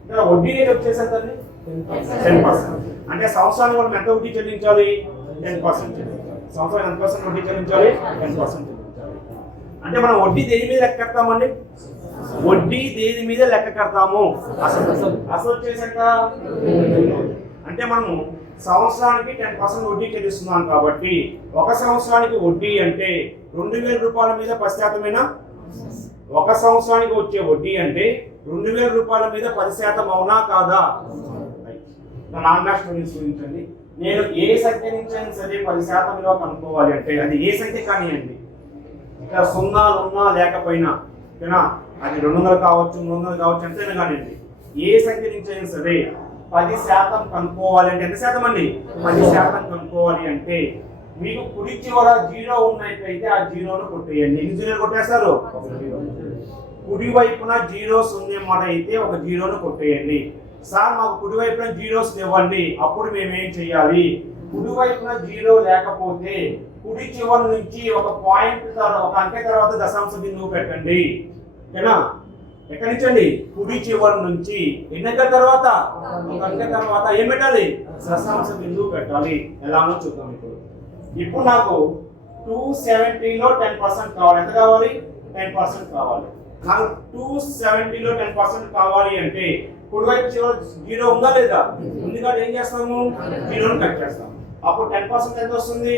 ఇక్కడ వడ్డీ రేట్ వచ్చేసరికి 10%. అంటే సంవత్సరానికి మనం ఎంత వడ్డీ చెల్లించాలి? 10% చెల్లించాలి. సంవత్సరానికి ఎంత పర్సెంట్ వడ్డీ చెల్లించాలి? 10% చెల్లించాలి. అంటే మనం వడ్డీ దేని మీద లెక్క కడతామండి? వడ్డీ దేని మీద లెక్క కడతాము? అసలు వచ్చేసాక అంటే మనము సంవత్సరానికి 10% వడ్డీ చెల్లిస్తున్నాం కాబట్టి ఒక సంవత్సరానికి వడ్డీ అంటే 2000 రూపాయల మీద 10%. ఒక సంవత్సరానికి వచ్చే వడ్డీ అంటే 2000 రూపాయల మీద 10% అవునా కాదా? నాన్ మ్యాథ్స్ స్టూడెంట్స్ గురించండి. నేను ఏ సంఖ్య నుంచి అయినా సరే 10% విలువ కనుక్కోవాలి అంటే అది ఏ సంఖ్య కానివ్వండి, ఇక్కడ 0 ఉన్నా లేకపోయినా, ఓకేనా, అది 200 కావచ్చు 300 కావచ్చు ఎంతైనా కానివ్వండి, ఏ సంఖ్య నుంచి అయినా సరే 10% కనుక్కోవాలి అంటే ఎంత శాతం అండి? 10% కనుక్కోవాలి అంటే మీకు కుడి చివర 0 ఉన్నట్లయితే ఆ 0ను కొట్టేయండి. ఎన్ని 0 కొట్టేస్తారు? కుడి వైపున 0s ఉన్నమాట అయితే ఒక 0ను కొట్టేయండి. సార్ మాకు కుడి వైపున 0s ఇవ్వండి, అప్పుడు మేమేం చేయాలి? కుడి వైపున 0 లేకపోతే కుడి చివరి నుంచి ఒక పాయింట్ ఒక అంకె తర్వాత దశాంశ బిందువు పెట్టండి. ఓకేనా? ఎక్కడి నుంచి అండి? కుడి చివరి నుంచి ఎన్ని అంకెల తర్వాత? ఒక అంకె తర్వాత ఏం పెట్టాలి? దశాంశ బిందువు పెట్టాలి. ఎలానో చూద్దాం. ఇప్పుడు నాకు 270లో 10% కావాలి. ఎంత కావాలి? 10% కావాలి. నాకు 270లో 10% కావాలి అంటే కుడివైపు 0 ఉందా లేదా? ఉంది కాబట్టి ఏం చేస్తాము? 0ను కట్ చేస్తాము. అప్పుడు 10% ఎంత వస్తుంది?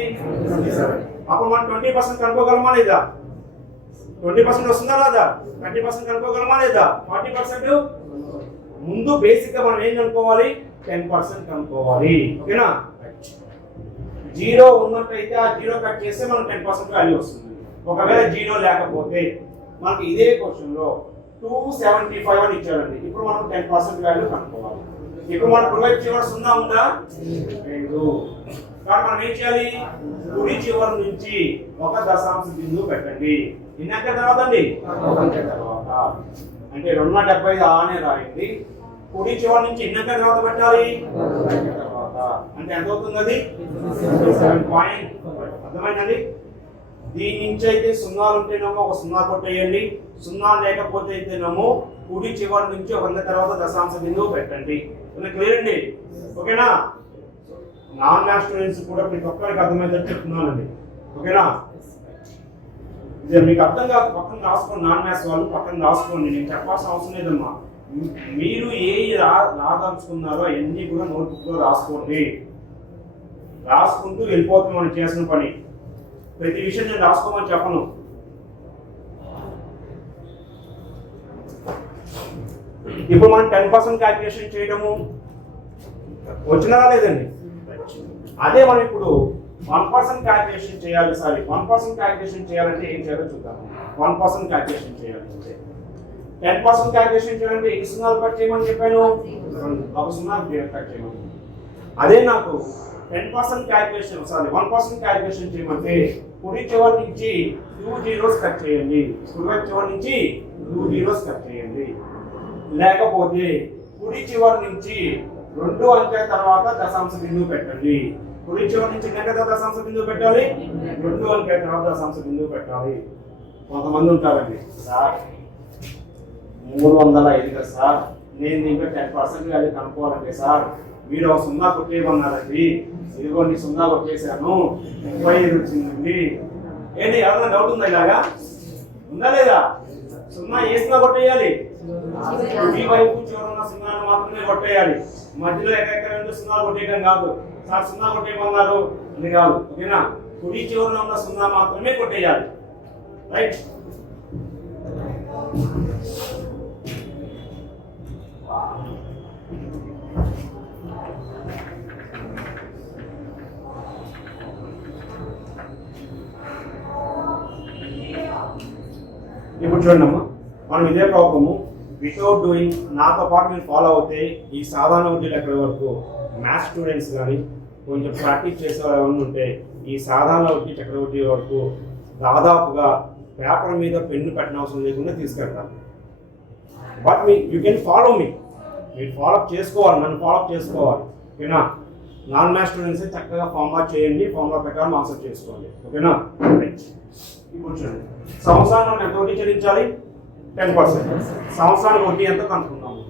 27. అప్పుడు మనం 20% కనుక్కోగలమా లేదా? 20% వస్తుందా రాదా? 30% కనుక్కోగలమా లేదా? 40% ముందు బేసిక్ గా మనం ఏం కనుక్కోవాలి? 10% కనుక్కోవాలి. ఓకేనా? జీరో ఉన్నట్టయితే ఆ జీరో కట్ చేస్తే మనకు 10% వాల్యూ వస్తుంది. ఒకవేళ జీరో లేకపోతే మనకి ఇదే క్వశ్చన్ లో 275 అని ఇచ్చారండి. ఇప్పుడు మనం 10% వాల్యూ కనుక్కోవాలి. ఇప్పుడు మన కుడివైపు చివర సున్నా ఉందా? లేదు. కాబట్టి మనం ఏం చేయాలి? కుడి చివరి నుంచి ఒక దశాంశ బిందువు పెట్టండి. ఎన్ని అంకెల తర్వాత అండి? 1 అంకెల తర్వాత. అంటే 275 ఆనే రాయండి. కుడి చివరి నుంచి ఎన్ని అంకెల తర్వాత పెట్టాలి? 1 అంకెల తర్వాత. అంటే ఎంత అవుతుంది అది? 7 పాయింట్. అర్థమైందండి? దీని నుంచి అయితే సున్నాలు ఉంటేనేమో ఒక సున్నా కొట్టేయండి, సున్నా లేకపోతే అయితేనేమో కుడి చివరి నుంచి 1 తర్వాత దశాంశ బిందువు పెట్టండి. క్లియర్ అండి? ఓకేనా? నాన్ మ్యాథ్స్ స్టూడెంట్స్ కూడా ప్రతి ఒక్కరికి అర్థమైందని చెప్తున్నానండి. ఓకేనా? ఇది మీకు అర్థం కాదు పక్కన రాసుకోండి. నాన్ మ్యాథ్స్ వాళ్ళు పక్కన రాసుకోండి. నేను చెప్పాల్సిన అవసరం లేదమ్మా. మీరు ఏ రాదలుచుకున్నారో అవన్నీ కూడా నోట్బుక్ లో రాసుకోండి. రాసుకుంటూ వెళ్ళిపోతుంది మనం చేసిన పని. ప్రతి విషయం నేను రాసుకోమని చెప్పను. ఇప్పుడు మనం 10% క్యాల్కులేషన్ చేయడము వచ్చినా లేదండి. అదే మనం ఇప్పుడు 1% క్యాల్కులేషన్ చేయాలి. 1% క్యాల్కులేషన్ చేయాలంటే ఏం చేయాలో చూద్దాం. 1% క్యాల్కులేషన్ చేయాలంటే 10% క్యాల్కులేషన్ చేయాలంటే ఎన్ని సున్నాలు కట్ చేయమని చెప్పాను? ఒక సున్నా కట్ చేయమని. అదే నాకు 10% క్యాల్కులేషన్ 1% క్యాల్కులేషన్ చేయమంటే కుడి చివరి నుంచి 2 జీరోస్ కట్ చేయండి. కుడి చివరి నుంచి 2 జీరోస్ కట్ చేయండి. లేకపోతే కుడి చివరి నుంచి 2 అంకెల తర్వాత దశాంశ బిందువు పెట్టండి. కుడి చివరి నుంచి ఎన్ని అంకెల దశాంశ బిందువు పెట్టాలి? 2 అంకెల తర్వాత దశాంశ బిందువు పెట్టాలి. కొంతమంది ఉంటారండి, సార్ 305 కదా సార్, నేను ఇంకా 10% వాల్యూ కనుక్కోవాలంటే సార్ మీరు ఒక సున్నా కొట్టేయమన్నారండి, ఇదిగోండి సున్నా కొట్టేశాను 35 వచ్చిందండి. ఏంటి ఎవరైనా డౌట్ ఉందా? ఇలాగా ఉందా లేదా? సున్నా ఏ సున్నా కొట్టేయాలి? ఈ వైపు చివరన్న సున్నాను మాత్రమే కొట్టేయాలి. మధ్యలో ఎక్కడెక్కడ సున్నాలు కొట్టేయడం కాదు. సార్ సున్నా కొట్టేయమన్నారు ఇది కాదు. ఓకేనా? కుడి చివరన ఉన్న సున్నా మాత్రమే కొట్టేయాలి. రైట్? ఇప్పుడు చూడండమ్మా, మనం ఇదే ప్రాబ్లము వితౌట్ డూయింగ్ నాతో పాటు మీరు ఫాలో అవుతే ఈ సాధారణ వడ్డీ లెక్కల వరకు మ్యాథ్స్ స్టూడెంట్స్ కానీ కొంచెం ప్రాక్టీస్ చేసే ఎవరైనా ఉంటే ఈ సాధారణ వడ్డీ చక్రవడ్డీ వరకు దాదాపుగా పేపర్ మీద పెన్ను పెట్టిన అవసరం లేకుండా తీసుకెళ్తాను. But you can follow me. మీరు ఫాలోఅప్ చేసుకోవాలి, నన్ను ఫాలోఅప్ చేసుకోవాలి. ఓకేనా? నాన్ మ్యాథ్స్ స్టూడెంట్స్ చక్కగా ఫార్ములా చేయండి, ఫార్ములా ప్రకారం ఆన్సర్ చేసుకోండి. ఓకేనా? ఇప్పుడు చూడండి, సంవత్సరానికి మనం ఎంత వడ్డీ చెల్లించాలి? 10%. సంవత్సరానికి వడ్డీ ఎంత కనుక్కున్నాము.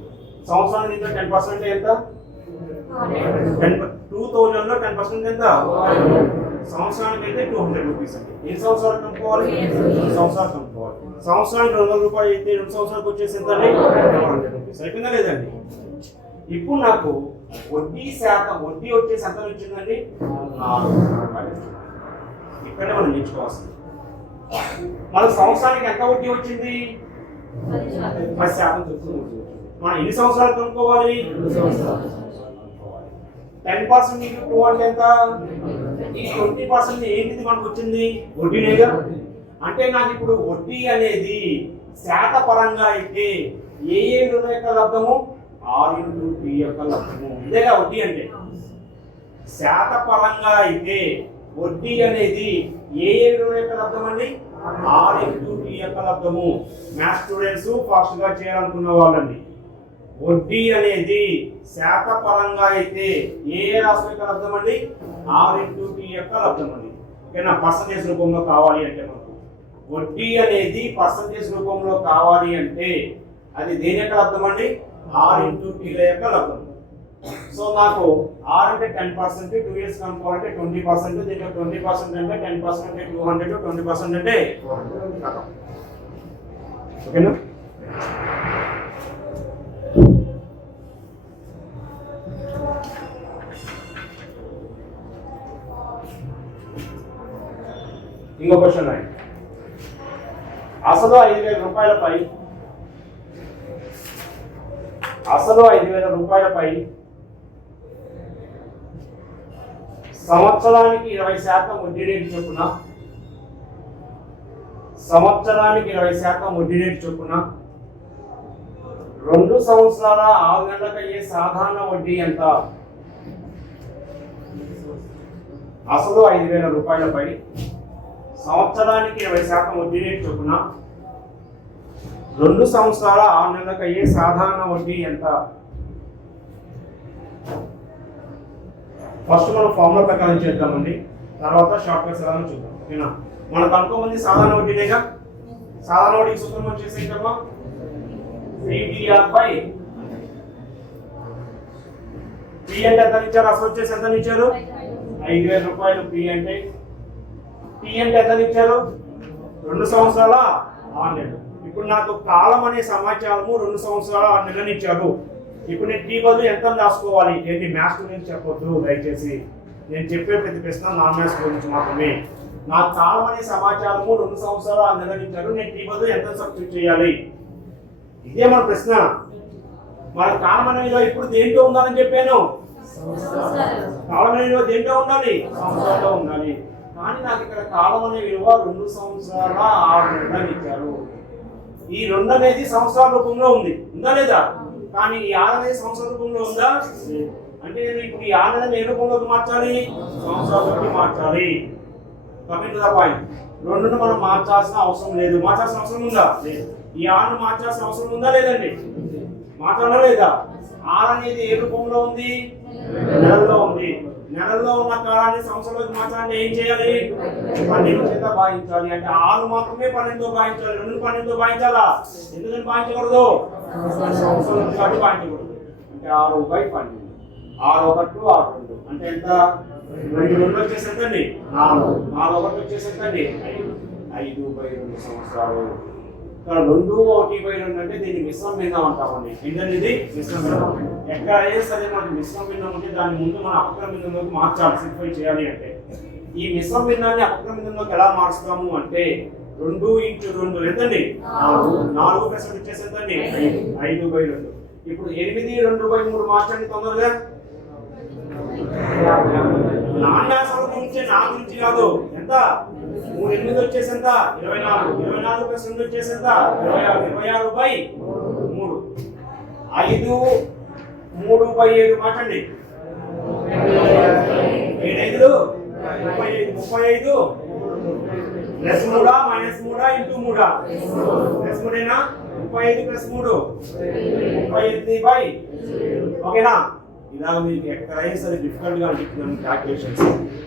సంవత్సరానికి ఇంకా 10% అంటే ఎంత? 2000లో 10% ఎంత? సంవత్సరానికి అయితే 200 రూపీస్ అండి. ఎన్ని సంవత్సరాలు కనుక్కోవాలి? 2 సంవత్సరాలు కనుక్కోవాలి. సంవత్సరానికి 200 రూపాయలు అయితే 2 సంవత్సరాలకు వచ్చేసి ఎంత అండి? 200 రూపీస్. అయిపోయిందా లేదండి? ఇప్పుడు నాకు వడ్డీ శాతం, వడ్డీ వచ్చేసి ఎంత వచ్చిందండి? 4 రూపాయలు. ఇక్కడే మనం నేర్చుకోవాల్సింది. మనకు సంవత్సరానికి ఎంత వడ్డీ వచ్చింది? 10% చొప్పున. మనం ఎన్ని సంవత్సరాలు కనుక్కోవాలి? 2 సంవత్సరాలు. 10% ఇంటూ 2 అంటే ఎంత? ఈ 20% ఏంటిది మనకు వచ్చింది? వడ్డీనేగా. అంటే నాకు ఇప్పుడు వడ్డీ అనేది శాత పరంగా అయితే ఏ విలువ యొక్క లబ్ధము? R ఇంటూ T యొక్క లబ్ధము. ఇదేగా వడ్డీ అంటే. శాత పరంగా అయితే వడ్డీ అనేది ఏ విలువ యొక్క లబ్ధం అండి? R ఇంటూ T యొక్క లబ్ధము. మ్యాథ్స్ స్టూడెంట్స్ ఫాస్ట్ గా చేయాలనుకున్న వాళ్ళండి. వడ్డీ అనేది శాత పరంగా అయితే ఏ రాశి యొక్క లబ్ధం అండి? R ఇంటూ T యొక్క లబ్ధం అండి. ఓకేనా? పర్సంటేజ్ రూపంలో కావాలి అంటే మనకు వడ్డీ అనేది పర్సంటేజ్ రూపంలో కావాలి అంటే అది దేని యొక్క లబ్ధం అండి? R ఇంటూ T యొక్క లబ్ధం. సో నాకు R అంటే 10%, 2 ఇయర్స్ కనుక్కోవాలంటే 20%, దీంట్లో 20% అంటే 10% అంటే 200, 20% అంటే 400. ఓకేనా? ఇంకో క్వశ్చన్ రాయండి. అసలు 5,000 రూపాయలపై అసలు 5,000 రూపాయలపై సంవత్సరానికి 20% వడ్డీ రేటు చొప్పున సంవత్సరానికి 20% వడ్డీ రేటు చొప్పున 2 సంవత్సరాల 6 నెలలకు అయ్యే సాధారణ వడ్డీ ఎంత? అసలు 5,000 రూపాయలపై సంవత్సరానికి 20% వడ్డీ రేటు చొప్పున 2 సంవత్సరాల 6 నెలలకు అయ్యే సాధారణ వడ్డీ ఎంత? ఫస్ట్ మనం ఫార్ములా ప్రకారం చేద్దామండి, తర్వాత షార్ట్ కట్స్ ఎలా చూద్దాం. ఓకేనా? మన కనుక్కోమంది సాధారణ వడ్డీనేగా. సాధారణ వడ్డీకి సూత్రం వచ్చేసి ఏంటమ్మా? CTR బై P అంటే ఎంత ఇచ్చారు? అసలు వచ్చేసి ఎంత ఇచ్చారు? 5,000 రూపాయలు. P అంటే ఎంత ఇచ్చారు? 2 సంవత్సరాల 6 నెలలు. ఇప్పుడు నాకు కాలం అనే సమాచారము 2 సంవత్సరాల 6 నెలలు ఇచ్చారు. ఇప్పుడు నేను టీ బదులు ఎంత రాసుకోవాలి? ఏంటి మ్యాథ్స్ గురించి చెప్పొద్దు దయచేసి. నేను చెప్పే ప్రతి ప్రశ్న నాన్ మ్యాథ్స్ గురించి మాత్రమే. నా కాలం అనే సమాచారము 2 సంవత్సరాల 6 నెలలు ఇచ్చారు. నేను టీ బదులు ఎంత సబ్స్టిట్యూట్ చేయాలి? ఇదే మన ప్రశ్న. మన కాలం అనేది ఇప్పుడు దేంట్లో ఉండాలని చెప్పాను? కాలం అనే విలువ దేంట్లో ఉండాలి? సంవత్సరాల్లో ఉండాలి. కానీ నాకు ఇక్కడ కాలం అనే విలువ 2 సంవత్సరాల 6 నెలలు ఇచ్చారు. ఈ 2 అనేది సంవత్సరాల రూపంలో ఉంది, ఉందా లేదా? కానీ ఈ 6 అనేది సంవత్సరాల రూపంలో ఉందా? అంటే నేను ఇప్పుడు ఈ 6 అనేది ఏ రూపంలోకి మార్చాలి? సంవత్సరాలలోకి మార్చాలి. Coming to the point. 2ను మనం మార్చాల్సిన అవసరం లేదు. మార్చాల్సిన అవసరం ఉందా? లేదు. ఈ 6ను మార్చాల్సిన అవసరం ఉందా లేదండి? మార్చాలా లేదా? 6 అనేది ఏ రూపంలో ఉంది? నెలల్లో ఉంది. నెలల్లో ఉన్న కాలాన్ని సంవత్సరంలోకి మార్చాలంటే ఏం చేయాలి? 12 చేత భాగించాలి. అంటే 6 మాత్రమే 12తో భాగించాలి. 2ని 12తో భాగించాలా? ఎందుకని భాగించకూడదు? సంవత్సరం నుంచి కాబట్టి భాగించకూడదు. అంటే 6/12. 6/1 6/2 అంటే ఎంత? 2 వచ్చేసి ఎంతండి? 4. 4/1 వచ్చేసి ఎంతండి? 5/2 సంవత్సరాలు. ఇక్కడ 2/1/2 అంటే దీన్ని మిశ్రమ భిన్నం అంటామండి. ఏంటంటే మిశ్రమ భిన్నం. ఎక్కడైనా సరే మనకి మిశ్రమ భిన్నం ఉంటే దాని ముందు మనం అపక్రమ భిన్నంలోకి మార్చాలి. సింప్లిఫై చేయాలి అంటే ఈ మిశ్రమ భిన్నాన్ని అపక్రమ భిన్నంలోకి ఎలా మార్చుతాము అంటే 2 × 2 ఎంతండి? 4. 4 ప్లస్ వచ్చేసి ఎంతండి? 5/2. ఇప్పుడు 8 2/3 మార్చండి తొందరగా. నాణ్యాసనం గురించి నా గురించి కాదు. ఎంత? 3 8 వచ్చేసి ఎంత? 24. 24 ప్లస్ 2 వచ్చేసి ఎంత? 26. 26/3. 5 3/7 మార్చండి. 7 5 35 plus 3 minus 3 into 3 plus 3 35 plus 3 38/. ఓకేనా? ఇలాగ మీకు ఎక్కడైనా సరే డిఫికల్ట్గా అనిపిస్తుంది క్యాల్కులేషన్స్,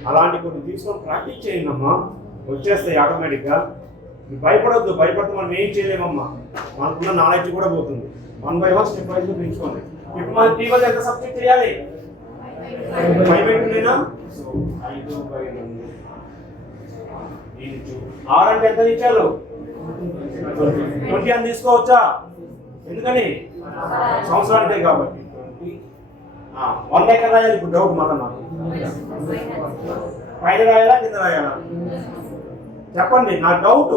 అలాంటి కొన్ని తీసుకొని ప్రాక్టీస్ చేయండి అమ్మా, వచ్చేస్తాయి ఆటోమేటిక్గా. భయపడొద్దు. భయపడితే మనం ఏం చేయలేమమ్మా. మనకున్న నాలెడ్జ్ కూడా పోతుంది. 1 by 1 స్టెప్ వైజ్గా పెంచుకోండి. ఇప్పుడు మనం టీ వల్ల ఎంత సబ్జెక్ట్ చేయాలి? 5/2 సో 5/2 ఇంటూ 6 అంటే ఎంత ఇచ్చారు? 20 అని తీసుకోవచ్చా? ఎందుకని? సంవత్సరానికే కాబట్టి. 100 ఎక్కడ రాయాలి? ఇప్పుడు డౌట్ మాట నాకు. పైన రాయాలా కింద రాయాలా? చెప్పండి, నా డౌట్.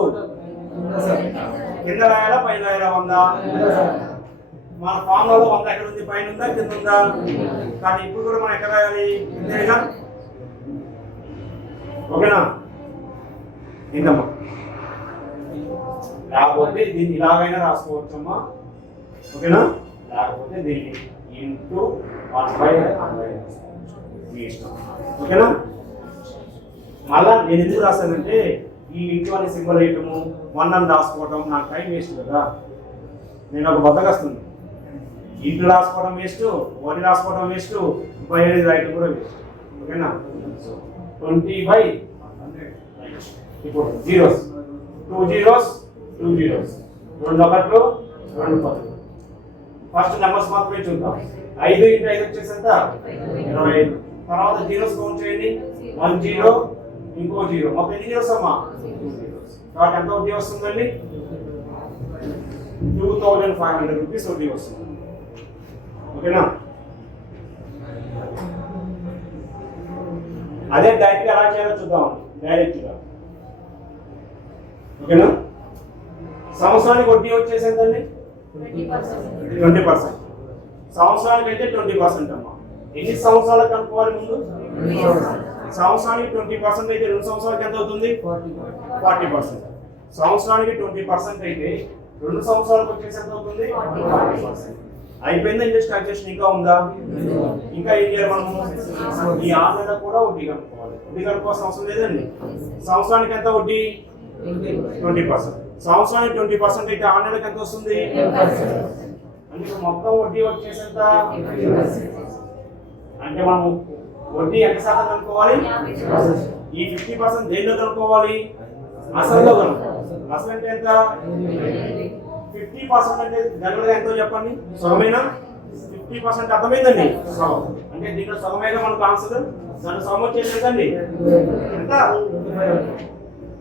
కింద రాయాలా పైన రాయాలా? 100. మన ఫార్ములాలో 100 ఎక్కడ ఉంది? పైన ఉందా కింద ఉందా? కానీ ఇప్పుడు కూడా మనం ఎక్కడ రాయాలి? కిందేగా. ఓకేనా? ఏంటమ్మా? లేకపోతే దీన్ని ఇలాగైనా రాసుకోవచ్చమ్మా. ఓకేనా? లేకపోతే దీన్ని ఇంటూ 1/100 మీ ఇష్టం. ఓకేనా? మళ్ళా నేను ఎందుకు రాశానంటే ఈ ఇంటూ అనే సింబల్ వేయటము 1 అని రాసుకోవటం నాకు టైం వేస్ట్ కదా. నేను ఒక బద్దకొస్తుంది. ఇంటూ రాసుకోవడం వేస్ట్, 1 రాసుకోవడం వేస్ట్, 5 రాయటం కూడా వేస్ట్. ఓకేనా? 20/100. ఇప్పుడు zeros, 2 zeros 2 zeros, 2 1లు 2 10. First numbers మాత్రమే చూద్దాం. 5 × 5 వచ్చేసి ఎంత? 25. తర్వాత జీరోస్ కౌంట్ చేయండి. 1 0 ఇంకో 0. మొత్తం ఎన్ని జీరోస్ అమ్మా? 2 zeros. కాబట్టి ఎంత వడ్డీ వస్తుందండి? 2500 రూపీస్ వడ్డీ వస్తుంది. ఓకేనా? అదే డైరెక్ట్గా ఎలా చేయాలో చూద్దాం. డైరెక్ట్గా. ఓకేనా? సంవత్సరానికి వడ్డీ వచ్చేసి ఎంతండి? 20%. సంవత్సరానికి అయితే 20% అమ్మా. ఎన్ని సంవత్సరాలకు కనుక్కోవాలి ముందు? సంవత్సరానికి 20% అయితే 2 సంవత్సరాలకి ఎంత అవుతుంది? 40%. సంవత్సరానికి 20% అయితే 2 సంవత్సరాలకు వచ్చేసి ఎంత అవుతుంది? 40%. అయిపోయిందా? ఇంట్రెస్ట్ క్యాల్కులేషన్ ఇంకా ఉందా? ఇంకా ఏం చేయాలి మనము? ఈ 6 నెలలకు కూడా వడ్డీ కనుక్కోవాలి. వడ్డీ కనుక్కోవాల్సిన అవసరం లేదండి. సంవత్సరానికి ఎంత వడ్డీ? 20%. సంవత్సరానికి 20% అయితే 6 నెలలకు ఎంత వస్తుంది? అంటే మొత్తం వడ్డీ వచ్చేసి ఎంత? అంటే మనం వడ్డీ ఎంత శాతం కనుక్కోవాలి? ఈ 50% దేనిలో కనుక్కోవాలి? అసలులో కనుక్కోవాలి. అసలు అంటే ఎంత? 50% అంటే జనరల్గా ఎంతో చెప్పండి? సగమేనా? 50% అర్థమైందండి? సగం అంటే దీంట్లో సగమేగా మనకు ఆన్సర్. దాంట్లో సగం వచ్చేసేదండి ఎంత?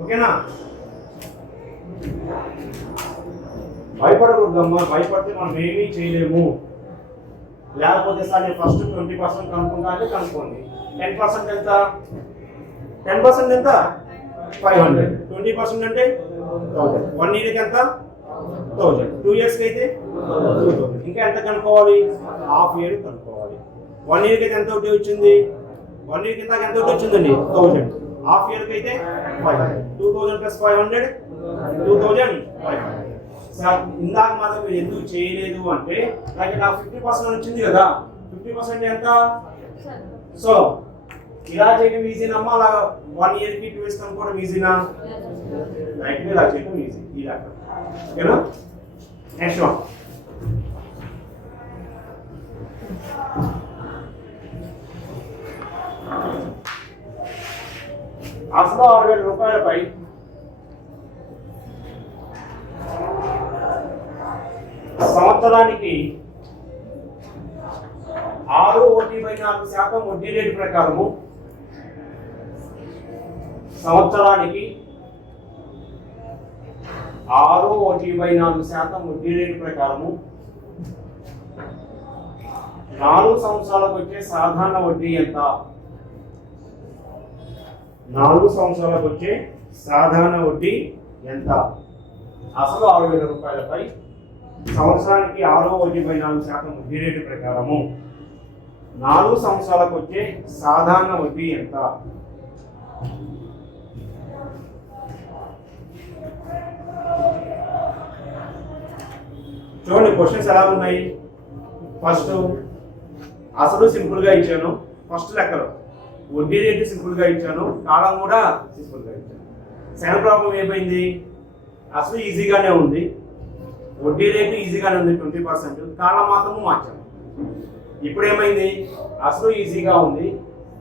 ఓకేనా? భయపడకూడదమ్మా. భయపడితే మనం ఏమీ చేయలేము. లేకపోతే సార్ నేను ఫస్ట్ 20% కనుక్కుంటా అంటే కనుక్కోండి. 10% ఎంత? 10% ఎంత? 500. 20% అంటే 1000. 1 ఇయర్కి ఎంత? 1000. 2 ఇయర్స్కి అయితే 2000. ఇంకా ఎంత కనుక్కోవాలి? హాఫ్ ఇయర్ కనుక్కోవాలి. 1 ఇయర్కి అయితే ఎంత వడ్డీ వచ్చింది? 1 ఇయర్కి ఇందాక ఎంత వడ్డీ వచ్చిందండి? 1000. హాఫ్ ఇయర్కి అయితే 500. 2000 ప్లస్ 500 2500. సార్ ఇందాక మాత్రం మీరు ఎందుకు చేయలేదు అంటే నాకు 50% వచ్చింది కదా. 50% ఎంత? సో ఇలా చేయడం ఈజీనమ్మా? అలా 1 ఇయర్కి 2 ఇయర్స్ కనుక్కోవడం ఈజీనా? రైట్, ఇలా చేయడం ఈజీ. ఇలా ఓకేనా? Next one. అసలు 6000 రూపాయలపై సంవత్సరానికి 6.4% వడ్డీ రేటు ప్రకారము సంవత్సరానికి 6.4% వడ్డీ రేటు ప్రకారము 4 సంవత్సరాలకు వచ్చే సాధారణ వడ్డీ ఎంత? 4 సంవత్సరాలకు వచ్చే సాధారణ వడ్డీ ఎంత? అసలు 6000 రూపాయలపై సంవత్సరానికి 6.4% వడ్డీ రేటు ప్రకారము 4 సంవత్సరాలకు వచ్చే సాధారణ వడ్డీ ఎంత? చూడండి క్వశ్చన్స్ ఎలా ఉన్నాయి. ఫస్ట్ అసలు సింపుల్ గా ఇచ్చాను. ఫస్ట్ లెక్కలో వడ్డీ రేటు సింపుల్ గా ఇచ్చాను. కాలం కూడా సింపుల్ గా ఇచ్చాను. సెకండ్ ప్రాబ్లం ఏమైంది? అసలు ఈజీగానే ఉంది, వడ్డీ రేటు ఈజీగానే ఉంది 20%, కాలం మాత్రము మార్చాము. ఇప్పుడు ఏమైంది? అసలు ఈజీగా ఉంది,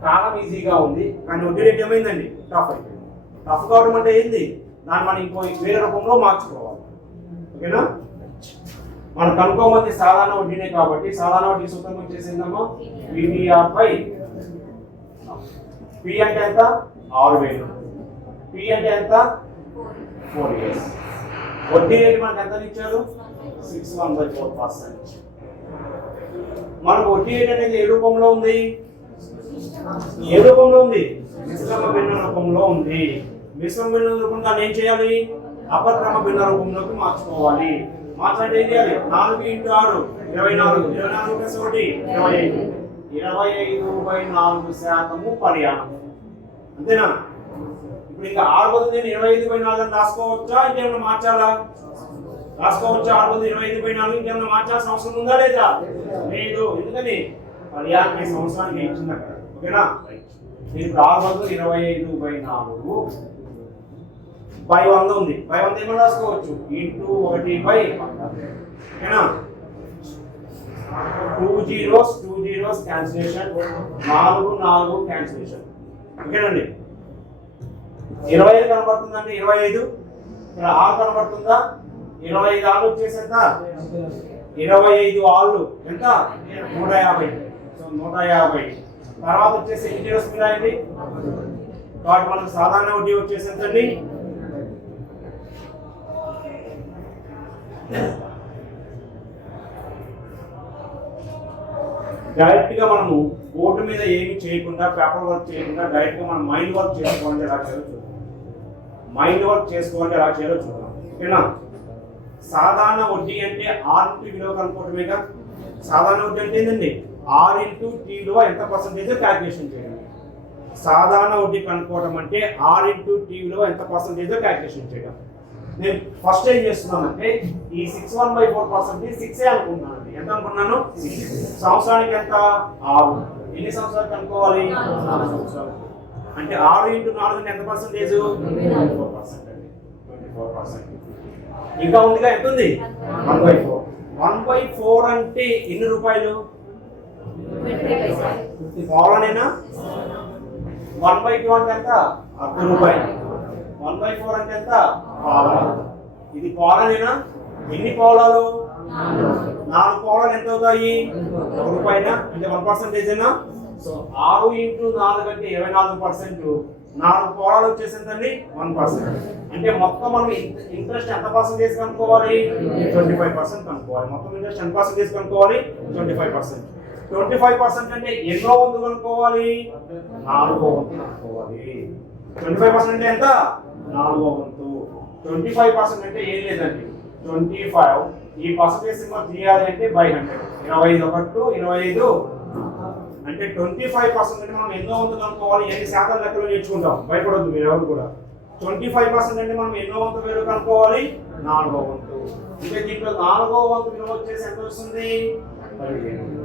కాలం ఈజీగా ఉంది, కానీ వడ్డీ రేట్ ఏమైందండి? టఫ్ అయిపోయింది. టఫ్ కావడం అంటే ఏంది? దాన్ని మనం ఇంకో వేరే రూపంలో మార్చుకోవాలి. ఓకేనా? మనం కనుక్కోమంది సాధారణ వడ్డీనే కాబట్టి సాధారణ వడ్డీ సూత్రం వచ్చేసిందమ్మా పీటీఆర్ పై పి అంటే ఎంత? 6000. పి అంటే ఎంత? 4 ఇయర్స్. వడ్డీ రేటు మనకు ఎంత ఇచ్చారు? 6.4%. మనకు వడ్డీ రేట్ అనేది ఏ రూపంలో ఉంది? ఏ రూపంలో ఉంది? మిశ్రమ భిన్న రూపంలో ఉంది. మిశ్రమ భిన్న రూపం దాన్ని ఏం చేయాలి? అపక్రమ భిన్న రూపంలోకి మార్చుకోవాలి. మార్చాలంటే ఏం చేయాలి? 4 × 6 24. 24 ప్లస్ 1 25. 25/4% పరిహారం. అంతేనా? ఇప్పుడు ఇంకా 6 బదులు నేను 25/4 అని రాసుకోవచ్చా? ఇంకేమైనా మార్చాలా? రాసుకోవచ్చా? 6 బదులు 25/4 ఇంకేమైనా మార్చాల్సిన అవసరం ఉందా లేదా? లేదు. ఎందుకని? పరిహారం ఈ సంవత్సరానికి ఇచ్చింది అక్కడ. ఓకేనా? నేను 6 బదులు 25/4 బై 100 ఉంది. బై 100 ఏమైనా రాసుకోవచ్చు? ఇంటూ 1/100. ఓకేనా? 2 zeros క్యాన్సిలేషన్, 4 క్యాన్సిలేషన్. ఓకేనండి? 25 కనబడుతుందంటే 25, ఇక్కడ 6 కనబడుతుందా? 25 ఆళ్ళు వచ్చేసి ఎంత? 25 ఆళ్ళు ఎంత? 150. సో 150 తర్వాత వచ్చేసి ఎన్ని జీరోస్ మిగిలాయండి? కాబట్టి మనకు సాధారణ వడ్డీ వచ్చేసి ఎంతండి? డైరెక్ట్ గా మనము బోర్డు మీద ఏమి చేయకుండా, పేపర్ వర్క్ చేయకుండా డైరెక్ట్ గా మనం మైండ్ వర్క్ చేసుకోవాలంటే ఎలా చేయాలో చూద్దాం. మైండ్ వర్క్ చేసుకోవాలంటే ఎలా చేయాలో చూద్దాం. ఓకేనా? సాధారణ వడ్డీ అంటే R ఇంటూ విలువ కనుక్కోవటమేగా. సాధారణ వడ్డీ అంటే ఏంటండి? R ఇంటూ టీ విలువ ఎంత పర్సెంటేజ్ క్యాల్కులేషన్ చేయడం. సాధారణ వడ్డీ కనుక్కోవడం అంటే R ఇంటూ టీ విలువ ఎంత పర్సెంటేజ్ క్యాల్కులేషన్ చేయడం. నేను ఫస్ట్ ఏం చేస్తున్నానంటే ఈ 61/4% 6 అనుకున్నాను. ఎంత అనుకున్నాను? సంవత్సరానికి ఎంత? 6. ఎన్ని సంవత్సరాలు కనుక్కోవాలి? 4 సంవత్సరాలు. అంటే 6 ఇంటూ 4 అంటే ఎంత పర్సెంటేజ్? 24% అండి. 24%. ఇంకా ఉందిగా, ఎంత ఉంది? 1/4. 1/4 అంటే ఎన్ని రూపాయలు? 4నేనా? 1/2 అంటే ఎంత? ₹1. 1/4 అంటే ఎంత? పావలా. ఇది పావలానేనా? ఎన్ని పావలాలు? 4 పావలాలు ఎంత అవుతాయి? ₹1. అంటే 1%. సో 6 ఇంటూ 4 అంటే 24%. 4 పావలాలు వచ్చేసి ఎంతండి? 1%. అంటే మొత్తం మనం ఇంట్రెస్ట్ ఎంత పర్సెంటేజ్ కనుక్కోవాలి? 25% కనుక్కోవాలి. మొత్తం ఇంట్రెస్ట్ ఎంత పర్సెంటేజ్ కనుక్కోవాలి? 25%. 25% అంటే ఎన్నో వంతు కనుక్కోవాలి? 4వ వంతు కనుక్కోవాలి. 25% అంటే ఎంత? 4వ వంతు. 25% అంటే ఏం లేదండి, 25 ఈ పర్సెంటేజ్ సింబల్ తీయాలి అంటే బై 100. 25 ఒకటి 25 అంటే 25% అంటే మనం ఎన్నో వంతు కనుక్కోవాలి? ఎన్ని శాతం లెక్కలు నేర్చుకుంటాం, భయపడొద్దు మీరు ఎవరు కూడా. 25% అంటే మనం ఎన్నో వంతు విలువ కనుక్కోవాలి? 4వ వంతు. అంటే దీంట్లో 4వ వంతు విలువ వచ్చేసి ఎంత వస్తుంది? 15.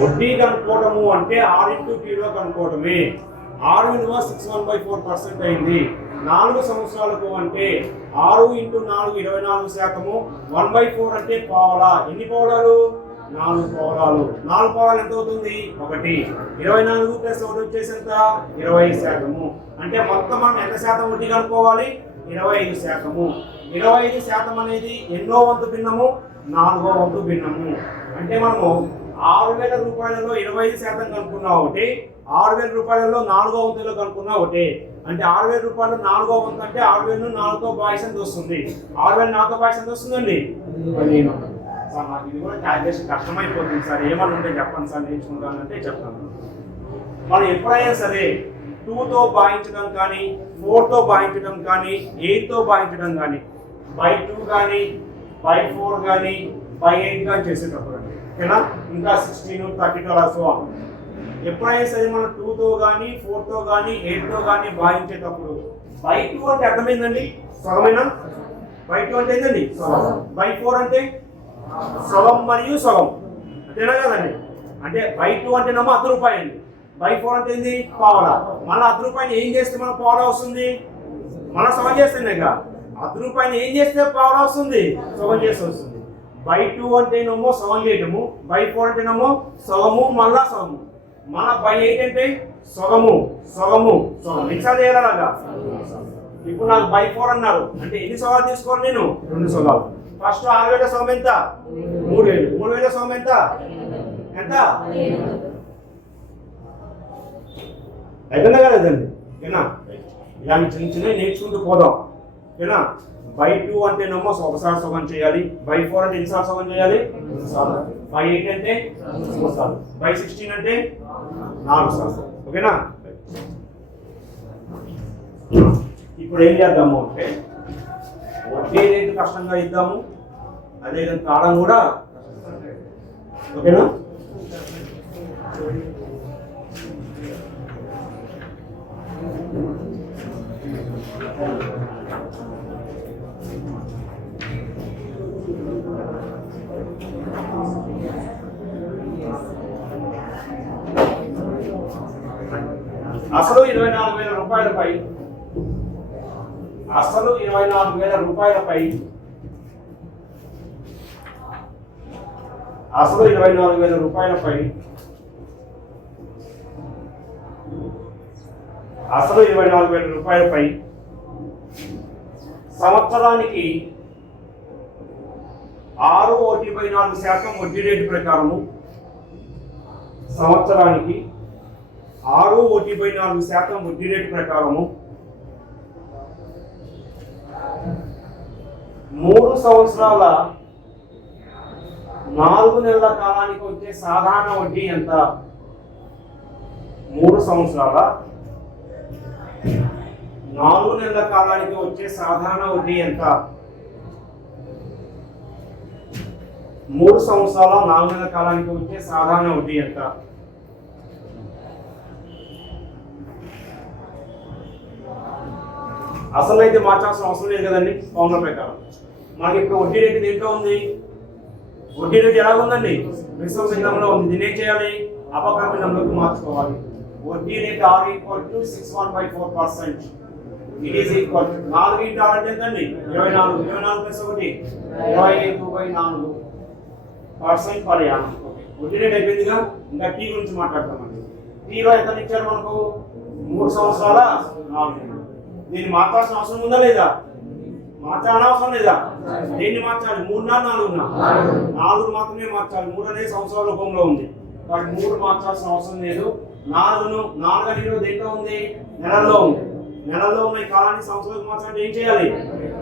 వడ్డీ కనుక్కోవడము అంటే R ఇంటూ టీ విలువ కనుక్కోవడమే. R విలువ 61/4% అయింది. 4 సంవత్సరాలకు అంటే 6 ఇంటూ 4 24%. 1/4 అంటే పావలా. ఎన్ని పావలాలు? 4 పావలాలు. 4 పావలాలు ఎంత అవుతుంది? 1. 24 ప్లస్ 1 వచ్చేసి ఎంత? 20%. అంటే మొత్తం మనం ఎంత శాతం వడ్డీ కనుక్కోవాలి? 25%. 25% అనేది ఎన్నో వంతు భిన్నము? 4వ వంతు భిన్నము. అంటే మనము 6,000 రూపాయలలో 25% కనుక్కున్నా ఒకటి, 6,000 రూపాయలలో 4వ వంతులో కనుక్కున్నా ఒకటి. అంటే 6,000 రూపాయలు 4వ వంతు అంటే 6,000 4తో భాగిస్తే వస్తుంది. 6,000 4తో భాగిస్తే వస్తుందండి 15. సార్ నాకు ఇది కూడా క్యాల్కులేషన్ కష్టమైపోతుంది సార్, ఏమన్నా ఉంటే చెప్పండి సార్, నేర్చుకుంటానంటే చెప్తాను. మనం ఎప్పుడైనా సరే 2తో భాగించడం కానీ, 4తో భాగించడం కానీ, 8తో భాగించడం కానీ, బై 2 కానీ, బై 4 కానీ, బై 8 కానీ చేసేటప్పుడు ఓకేనా, ఇంకా 16, 32 అలా సో ఎప్పుడైనా సరే మనం 2తో కానీ, 4తో కానీ, 8తో కానీ భాగించేటప్పుడు బై 2 అంటే అర్థమైందండి సగమేనా? బై 2 అంటే ఏంటండి? సగం. బై 4 అంటే సగం మరియు సగం, అంతేనా కదండి? అంటే బై 2 అంటేనేమో ₹1 అండి, బై 4 అంటే ఏంది? పావలా. మళ్ళీ ₹1 ఏం చేస్తే మన పావలా వస్తుంది? మన సగం చేస్తుంది ఇక. ₹1 ఏం చేస్తే పావలా వస్తుంది? సగం చేస్తే వస్తుంది. బై 2 అంటేనేమో సగం చేయటము, బై 4 అంటేనేమో సగము మళ్ళా సగము, మన బై 8 అంటే సగము సగము సగం. ఎన్నిసార్లు చేయాలగా? ఇప్పుడు నాకు బై 4 అన్నారు అంటే ఎన్ని సగాలు తీసుకోవాలి నేను? 2 సగాలు. ఫస్ట్ 6,000 సగం ఎంత? 3,000. 3,000 సగం ఎంత? ఎంత? అయిపోయిందా కదండి? ఓకేనా? ఇలాంటి చిన్న చిన్న నేర్చుకుంటూ పోదాం. ఓకేనా? బై 2 అంటేనేమో ఒకసారి సగం చేయాలి, బై 4 అంటే ఎన్నిసార్లు సగం చేయాలి? బై 8 అంటే 3 సార్లు, బై 16 అంటే 4 సార్లు. ఓకేనా? ఇప్పుడు ఏం చేద్దాము అంటే వడ్డీ రేటు కష్టంగా ఇద్దాము, అదేవిధంగా కాలం కూడా. ఓకేనా? అసలు 24,000 రూపాయలపై, అసలు 24,000 రూపాయలపై, అసలు 24,000 రూపాయలపై, అసలు 24,000 రూపాయలపై సంవత్సరానికి 6/4% వడ్డీ రేటు ప్రకారము, సంవత్సరానికి 6/4% వడ్డీ రేటు ప్రకారము 3 సంవత్సరాల 4 నెలల కాలానికి వచ్చే సాధారణ వడ్డీ ఎంత? 3 సంవత్సరాల 4 నెలల కాలానికి వచ్చే సాధారణ వడ్డీ ఎంత? 3 సంవత్సరాల 4 నెలల కాలానికి వచ్చే సాధారణ వడ్డీ ఎంత? అసలు అయితే మార్చాల్సిన అవసరం లేదు కదండి. ఫార్ములా ప్రకారం మనకి ఇప్పుడు వడ్డీ రేటు దేంట్లో ఉంది? వడ్డీ రేటు ఎలా ఉందండి? మిశ్రమ భిన్నంలో ఉంది. దీన్ని ఏం చేయాలి? అపక్రమ భిన్నంలోకి మార్చుకోవాలి. వడ్డీ rate R = 61/4%. It is equal to 4 into R అంటే ఎంతండి? 24. 24 ప్లస్ 1 25/4% పర్ యానం. వడ్డీ రేట్ అయిపోయిందిగా. ఇంకా టీ గురించి మాట్లాడతామండి. టీలో ఎంత ఇచ్చారు మనకు? 3 సంవత్సరాల 4 నెలలు. దీన్ని మార్చాల్సిన అవసరం ఉందా లేదా? మార్చాల్సిన అవసరం లేదా? దేన్ని మార్చాలి? 3 4 4 మాత్రమే మార్చాలి. 3 అనేది సంవత్సరాల రూపంలో ఉంది కాబట్టి 3 మార్చాల్సిన అవసరం లేదు. 4 అనేది దేంట్లో ఉంది? నెలల్లో ఉంది. నెలల్లో ఉన్న ఈ కాలాన్ని సంవత్సరాలకు మార్చాలంటే ఏం చేయాలి?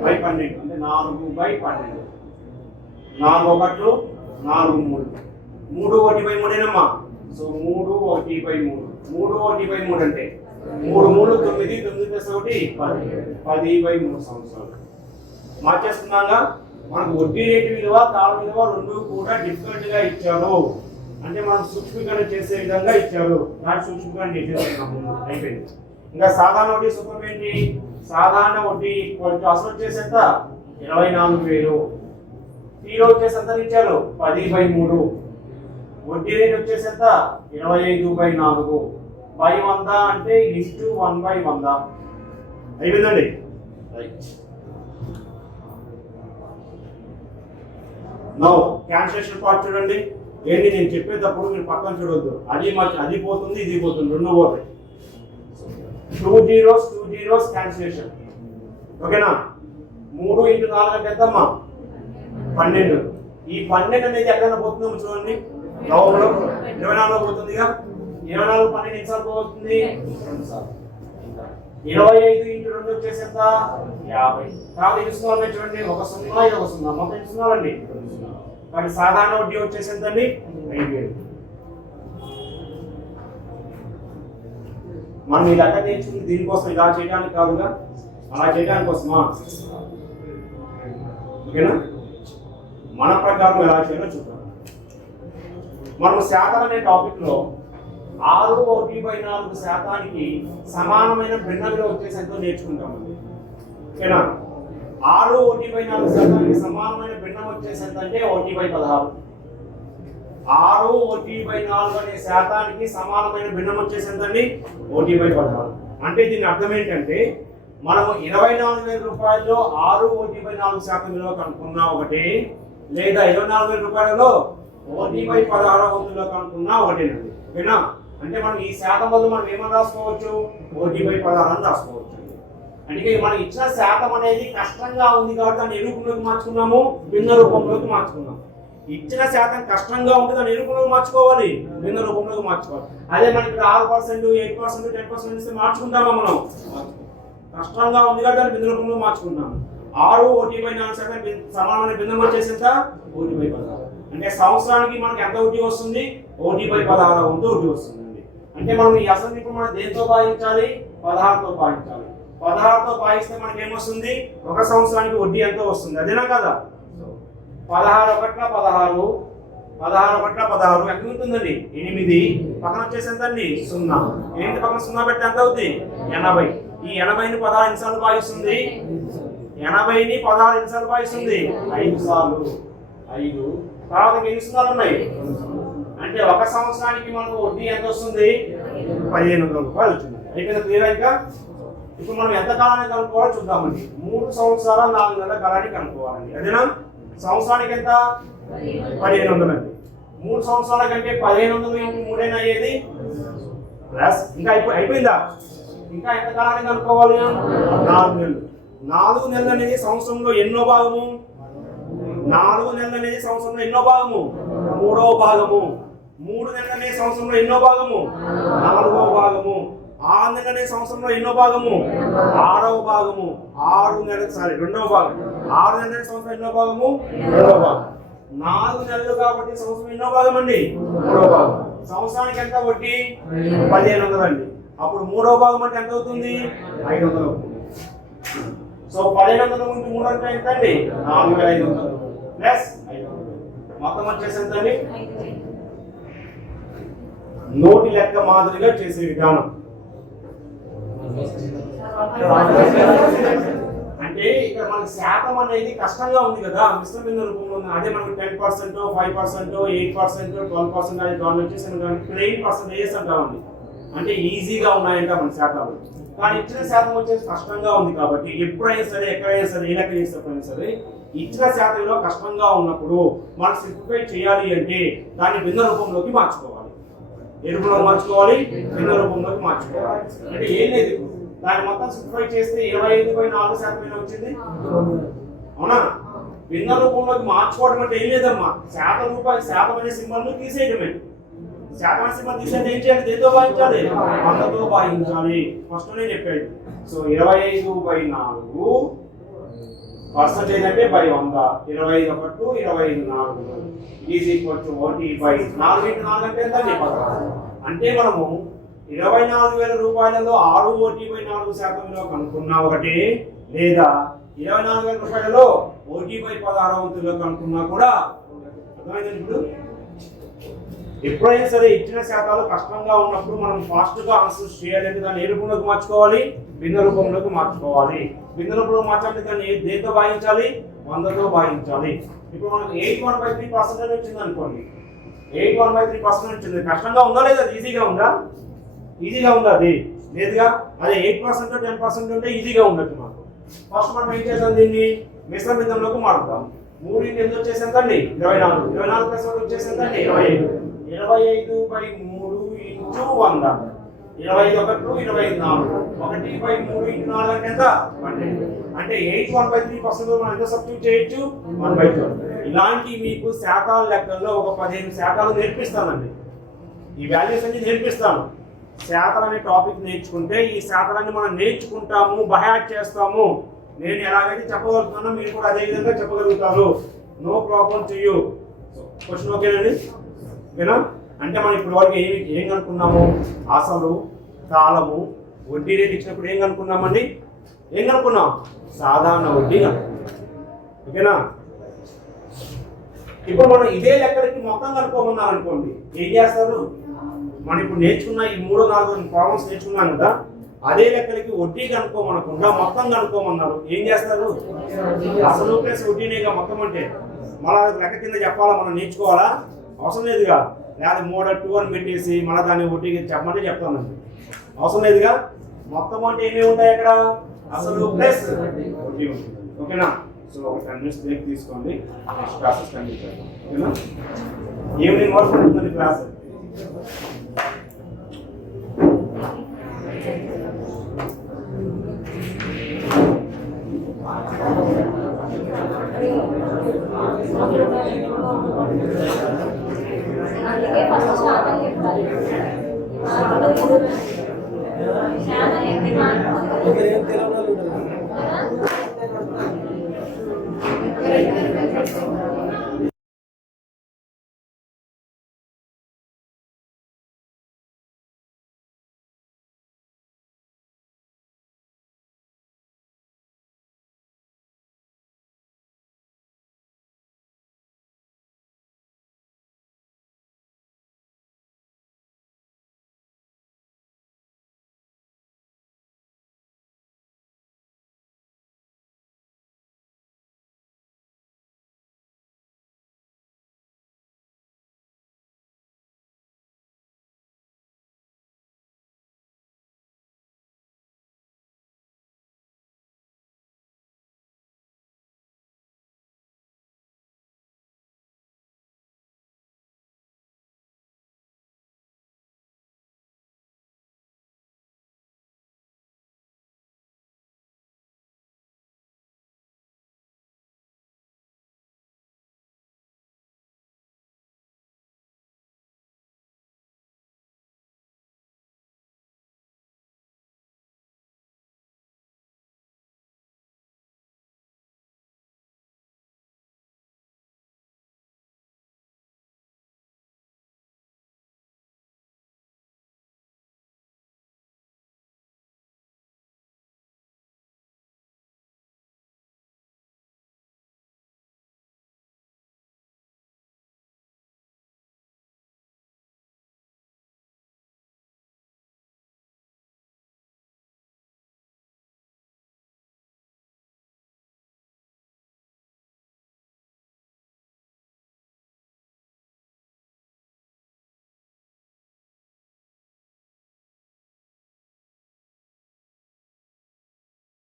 12 అంటే 4/12. 4 1 4 3 3 1/3 ఏనమ్మా. సో 3 1/3 3 1/3 అంటే 3 3 9 9 ప్లస్ 1 10/3 సంవత్సరాలు. మార్చేస్తున్నాగా. మనకు వడ్డీ రేటు విలువ కాల విలువ రెండు కూడా డిఫరెంట్ గా ఇచ్చారు. అంటే మనం సూక్ష్మీకరణ చేసే విధంగా ఇచ్చారు. నాకు సూక్ష్మీకరణ చేసేస్తున్నాము. అయిపోయింది. ఇంకా సాధారణ వడ్డీ సూత్రం ఏంటి? సాధారణ వడ్డీ అసలు వచ్చేసి ఎంత? 24,000. టీలో వచ్చేసి ఎంత ఇచ్చారు? 10/3. వడ్డీ రేట్ వచ్చేసి ఎంత? 25/4. 100 అంటే ఇంటూ 1/100. అయిపోయిందండి. రైట్. నౌ క్యాన్సిలేషన్ పార్ట్ చూడండి. ఏంటి నేను చెప్పేటప్పుడు మీరు పక్కన చూడొద్దు. అది పోతుంది, ఇది పోతుంది, రెండు పోతాయి. 2 zeros క్యాన్సిలేషన్. ఓకేనా? 3 ఇంటూ 4 అంటే ఎంతమ్మా? 12. ఈ 12 అనేది ఎక్కడైనా పోతుందో చూడండి. లవంలో 24 పోతుందిగా. 24 12 ఎన్నిసార్లు పోతుంది? 2 సార్లు. 25 ఇంటూ 2 వచ్చేసి ఎంత? 50. కాబట్టి ఎన్ని సున్నాలు చూడండి. ఒక 0 ఇది ఒక 0. మొత్తం ఎన్ని సున్నాలండి? 2 సున్నాలు. కానీ సాధారణ వడ్డీ వచ్చేసి ఎంతండి? 5,000. మనం ఈ లెక్క నేర్చుకుంది దీనికోసం, ఇలా చేయడానికి కాదుగా, అలా చేయడానికి కోసమా? ఓకేనా? మన ప్రకారం ఎలా చేయాలో చూద్దాం. మనం శాతం అనే టాపిక్ లో 6/1/4 శాతానికి సమానమైన భిన్న విలువ వచ్చేసి ఎంతో నేర్చుకుంటామండి. ఓకేనా? 6/1/4 శాతానికి సమానమైన భిన్నం వచ్చేసి ఎంత అంటే 1/16. 6/1/4 అనే శాతానికి సమానమైన భిన్నం వచ్చేసి ఎంతండి? 1/16. అంటే దీని అర్థం ఏంటంటే మనము 24,000 రూపాయల్లో 6/1/4 శాతం విలువ కనుక్కున్నా ఒకటి, లేదా 24,000 రూపాయలలో 1/16 కనుక్కున్నా ఒకటేనండి. ఓకేనా? అంటే మనం ఈ శాతం వల్ల మనం ఏమని రాసుకోవచ్చు? 1/16 అని రాసుకోవచ్చు. అంటే మనం ఇచ్చిన శాతం అనేది కష్టంగా ఉంది కాబట్టి దాన్ని ఏ రూపంలోకి మార్చుకున్నాము? భిన్న రూపంలోకి మార్చుకున్నాము. ఇచ్చిన శాతం కష్టంగా ఉంటే దాన్ని ఏ రూపంలోకి మార్చుకోవాలి? భిన్న రూపంలోకి మార్చుకోవాలి. అదే మనకి 6%, 8%, 10% ఇస్తే మార్చుకుంటామా మనం? కష్టంగా ఉంది కాబట్టి దాన్ని భిన్న రూపంలో మార్చుకుంటాము. 6/1/4 శాతం సమానమైన భిన్నం వచ్చేసి ఎంత? 1/16. అంటే సంవత్సరానికి మనకి ఎంత వడ్డీ వస్తుంది? 1/16 వంతు వడ్డీ వస్తుందండి. అంటే మనం ఈ అసలు ఇప్పుడు మనం దేంతో భాగించాలి? 16తో భాగించాలి. 16తో భాగిస్తే మనకి ఏమొస్తుంది? ఒక సంవత్సరానికి వడ్డీ ఎంతో వస్తుంది. అదేనా కదా? 16 1 16, 16 1 16 ఎక్కడ ఉంటుందండి? 8. పక్కన వచ్చేసి ఎంత అండి? 0. 8 పక్కన 0 పెడితే ఎంత అవుతుంది? 80. ఈ 80ని 16 ఎన్నిసార్లు భాగిస్తుంది? 80ని 16 ఎన్నిసార్లు భాగిస్తుంది? 5 సార్లు. 5. తర్వాత ఎన్ని సున్నాలు ఉన్నాయి? అంటే ఒక సంవత్సరానికి మనకు వడ్డీ ఎంత వస్తుంది? 1,500 రూపాయలు వచ్చింది. అయిపోయింది. క్లియర్? ఇంకా ఇప్పుడు మనం ఎంత కాలానికి కనుక్కోవాలో చూద్దామండి. 3 సంవత్సరాల 4 నెలల కాలానికి కనుక్కోవాలండి. అదేనా? సంవత్సరానికి ఎంత? 1,500 అండి. 3 సంవత్సరాల కంటే 1,500 ఇంటూ 3 అయ్యేది ప్లస్ ఇంకా అయిపోయిందా? ఇంకా ఎంత కాలానికి కనుక్కోవాలి? 4 నెలలు. 4 నెలలు అనేది సంవత్సరంలో ఎన్నో భాగము? 4 నెలలు అనేది సంవత్సరంలో ఎన్నో భాగము? 3వ భాగము. 3 నెలలు అనేది సంవత్సరంలో ఎన్నో భాగము? 4వ భాగము. 6 నెలలు అనేది సంవత్సరంలో ఎన్నో భాగము? 6వ భాగము. 6 నెలలు 2వ భాగం. 6 నెలలు అనేది సంవత్సరం ఎన్నో భాగము? 2వ భాగం. 4 నెలలు కాబట్టి సంవత్సరం ఎన్నో భాగం అండి? 3వ భాగం. సంవత్సరానికి ఎంత వడ్డీ 1500 అండి. అప్పుడు మూడవ భాగం అంటే ఎంత అవుతుంది 500 అవుతుంది. సో 1500 ఇంటూ 3 అంటే ఎంత అండి 4500 ప్లస్ 500 మొత్తం వచ్చేసి ఎంత అండి. నోటి లెక్క మాదిరిగా చేసే విధానం అంటే ఇక్కడ మనకి శాతం అనేది కష్టంగా ఉంది కదా, మిశ్రమ భిన్న రూపంలో ఉంది. అదే మనకి 10%, 5%, 8%, 12% అది దాని వచ్చేసి ప్లెయిన్ పర్సెంటేజెస్ అంటామండి. అంటే ఈజీగా ఉన్నాయంట మన శాతాలు. కానీ ఇచ్చిన శాతం వచ్చేసి కష్టంగా ఉంది కాబట్టి ఎప్పుడైనా సరే ఎక్కడైనా సరే ఏ లెక్క చేసేటప్పుడైనా సరే ఇచ్చిన శాతంలో కష్టంగా ఉన్నప్పుడు మనం సింప్లిఫై చేయాలి అంటే దాన్ని భిన్న రూపంలోకి మార్చుకోవాలి. ఏ రూపంలో మార్చుకోవాలి? భిన్న రూపంలోకి మార్చుకోవాలి. అంటే ఏం లేదు, దాన్ని మొత్తం సింప్లిఫై చేస్తే 25/4% వచ్చింది అవునా. భిన్న రూపంలోకి మార్చుకోవడం అంటే ఏం లేదమ్మా, శాతం అనే సింబల్ ను తీసేయడమే. శాతం అనే సింబల్ తీసేది ఏం చేయాలి? దేంతో భాగించాలి? 100తో భాగించాలి. ఫస్ట్ నేను చెప్పాను. సో 25/4 పర్సెంటేజ్ అంటే 100, 25 1 25 4 ఈజ్ ఈక్వల్ టు 1/4. 4 into 4 అంటే ఎంత? 16. అంటే మనము 24,000 రూపాయలలో 6/4% విలువ కనుక్కున్నా ఒకటి, లేదా 24,000 రూపాయలలో 1/16 విలువ కనుక్కున్నా కూడా అర్థమైందండి. ఇప్పుడు ఎప్పుడైనా సరే ఇచ్చిన శాతాలు కష్టంగా ఉన్నప్పుడు మనం ఫాస్ట్ గా ఆన్సర్ చేయాలంటే దాన్ని ఏ రూపంలోకి మార్చుకోవాలి? భిన్న రూపంలోకి మార్చుకోవాలి. భిన్న రూపంలో మార్చాలంటే దాన్ని దేంతో భాగించాలి? 100తో భాగించాలి. ఇప్పుడు మనకు 81/3% వచ్చింది అనుకోండి. 81/3% వచ్చింది. కష్టంగా ఉందా లేదా? ఈజీగా ఉందా? ఈజీగా ఉందా? అది లేదుగా. అదే 8% 10% ఉంటే ఈజీగా ఉండొచ్చు మనకు. ఫస్ట్ మనం ఏం చేద్దాం, దీన్ని మిశ్రమ భిన్నంలోకి మారుద్దాం. 3 ఇంటూ ఎంత వచ్చేసిందండి 24. 24 ప్లస్ 1 వచ్చేసిందండి 25. 25/3 ఇంటూ 100. 25 1 25 4. 1/3 ఇంటూ 4 అంటే ఎంత? 12. అంటే 81/3% మనం ఎంత సబ్స్టిట్యూట్ చేయొచ్చు? 1/12. ఇలాంటి మీకు శాతాల లెక్కల్లో ఒక 15 శాతాలు నేర్పిస్తానండి. ఈ వాల్యూస్ అన్ని నేర్పిస్తాను. శాతాలు అనే టాపిక్ నేర్చుకుంటే ఈ శాతాలన్నీ మనం నేర్చుకుంటాము, బయాట్ చేస్తాము. నేను ఎలాగైతే చెప్పగలుగుతున్నానో మీరు కూడా అదే విధంగా చెప్పగలుగుతారు. No problem to you. Question ఓకేనండి? ఓకేనా? అంటే మనం ఇప్పుడు వరకు ఏం కనుక్కున్నాము? అసలు, కాలము, వడ్డీ రేట్ ఇచ్చినప్పుడు ఏం కనుక్కున్నామండి? ఏం కనుక్కున్నాం? సాధారణ వడ్డీ కనుక్కున్నాం. ఓకేనా? ఇప్పుడు మనం ఇదే లెక్కలకి మొత్తం కనుక్కోమన్నారు అనుకోండి, ఏం చేస్తారు? మనం ఇప్పుడు నేర్చుకున్న ఈ 3 4 ప్రాబ్లమ్స్ నేర్చుకున్నాం కదా, అదే లెక్కలకి వడ్డీ కనుక్కోమనకుండా మొత్తం కనుక్కోమన్నారు. ఏం చేస్తారు? అసలు ప్లస్ వడ్డీనేగా మొత్తం అంటే మళ్ళా లెక్క కింద చెప్పాలా, మనం నేర్చుకోవాలా? అవసరం లేదుగా. లేదా మోడల్ 2 అని పెట్టేసి మళ్ళీ దాన్ని వడ్డీకి చెప్పమంటే చెప్తానండి. అవసరం లేదుగా. మొత్తం అంటే ఏమేమి ఉంటాయి అక్కడ? అసలు ప్లస్ వడ్డీ ఉంటుంది. ఓకేనా? సో 10 minutes బ్రేక్ తీసుకోండి. నెక్స్ట్ క్లాసెస్ కంటిన్యూ చేద్దాం. ఓకేనా? ఈవినింగ్ వరకు ఉంటుందండి క్లాస్. అందుకే ఫస్ట్ శాతం చెప్పాలి. శాతం ఎన్ని మార్కులు?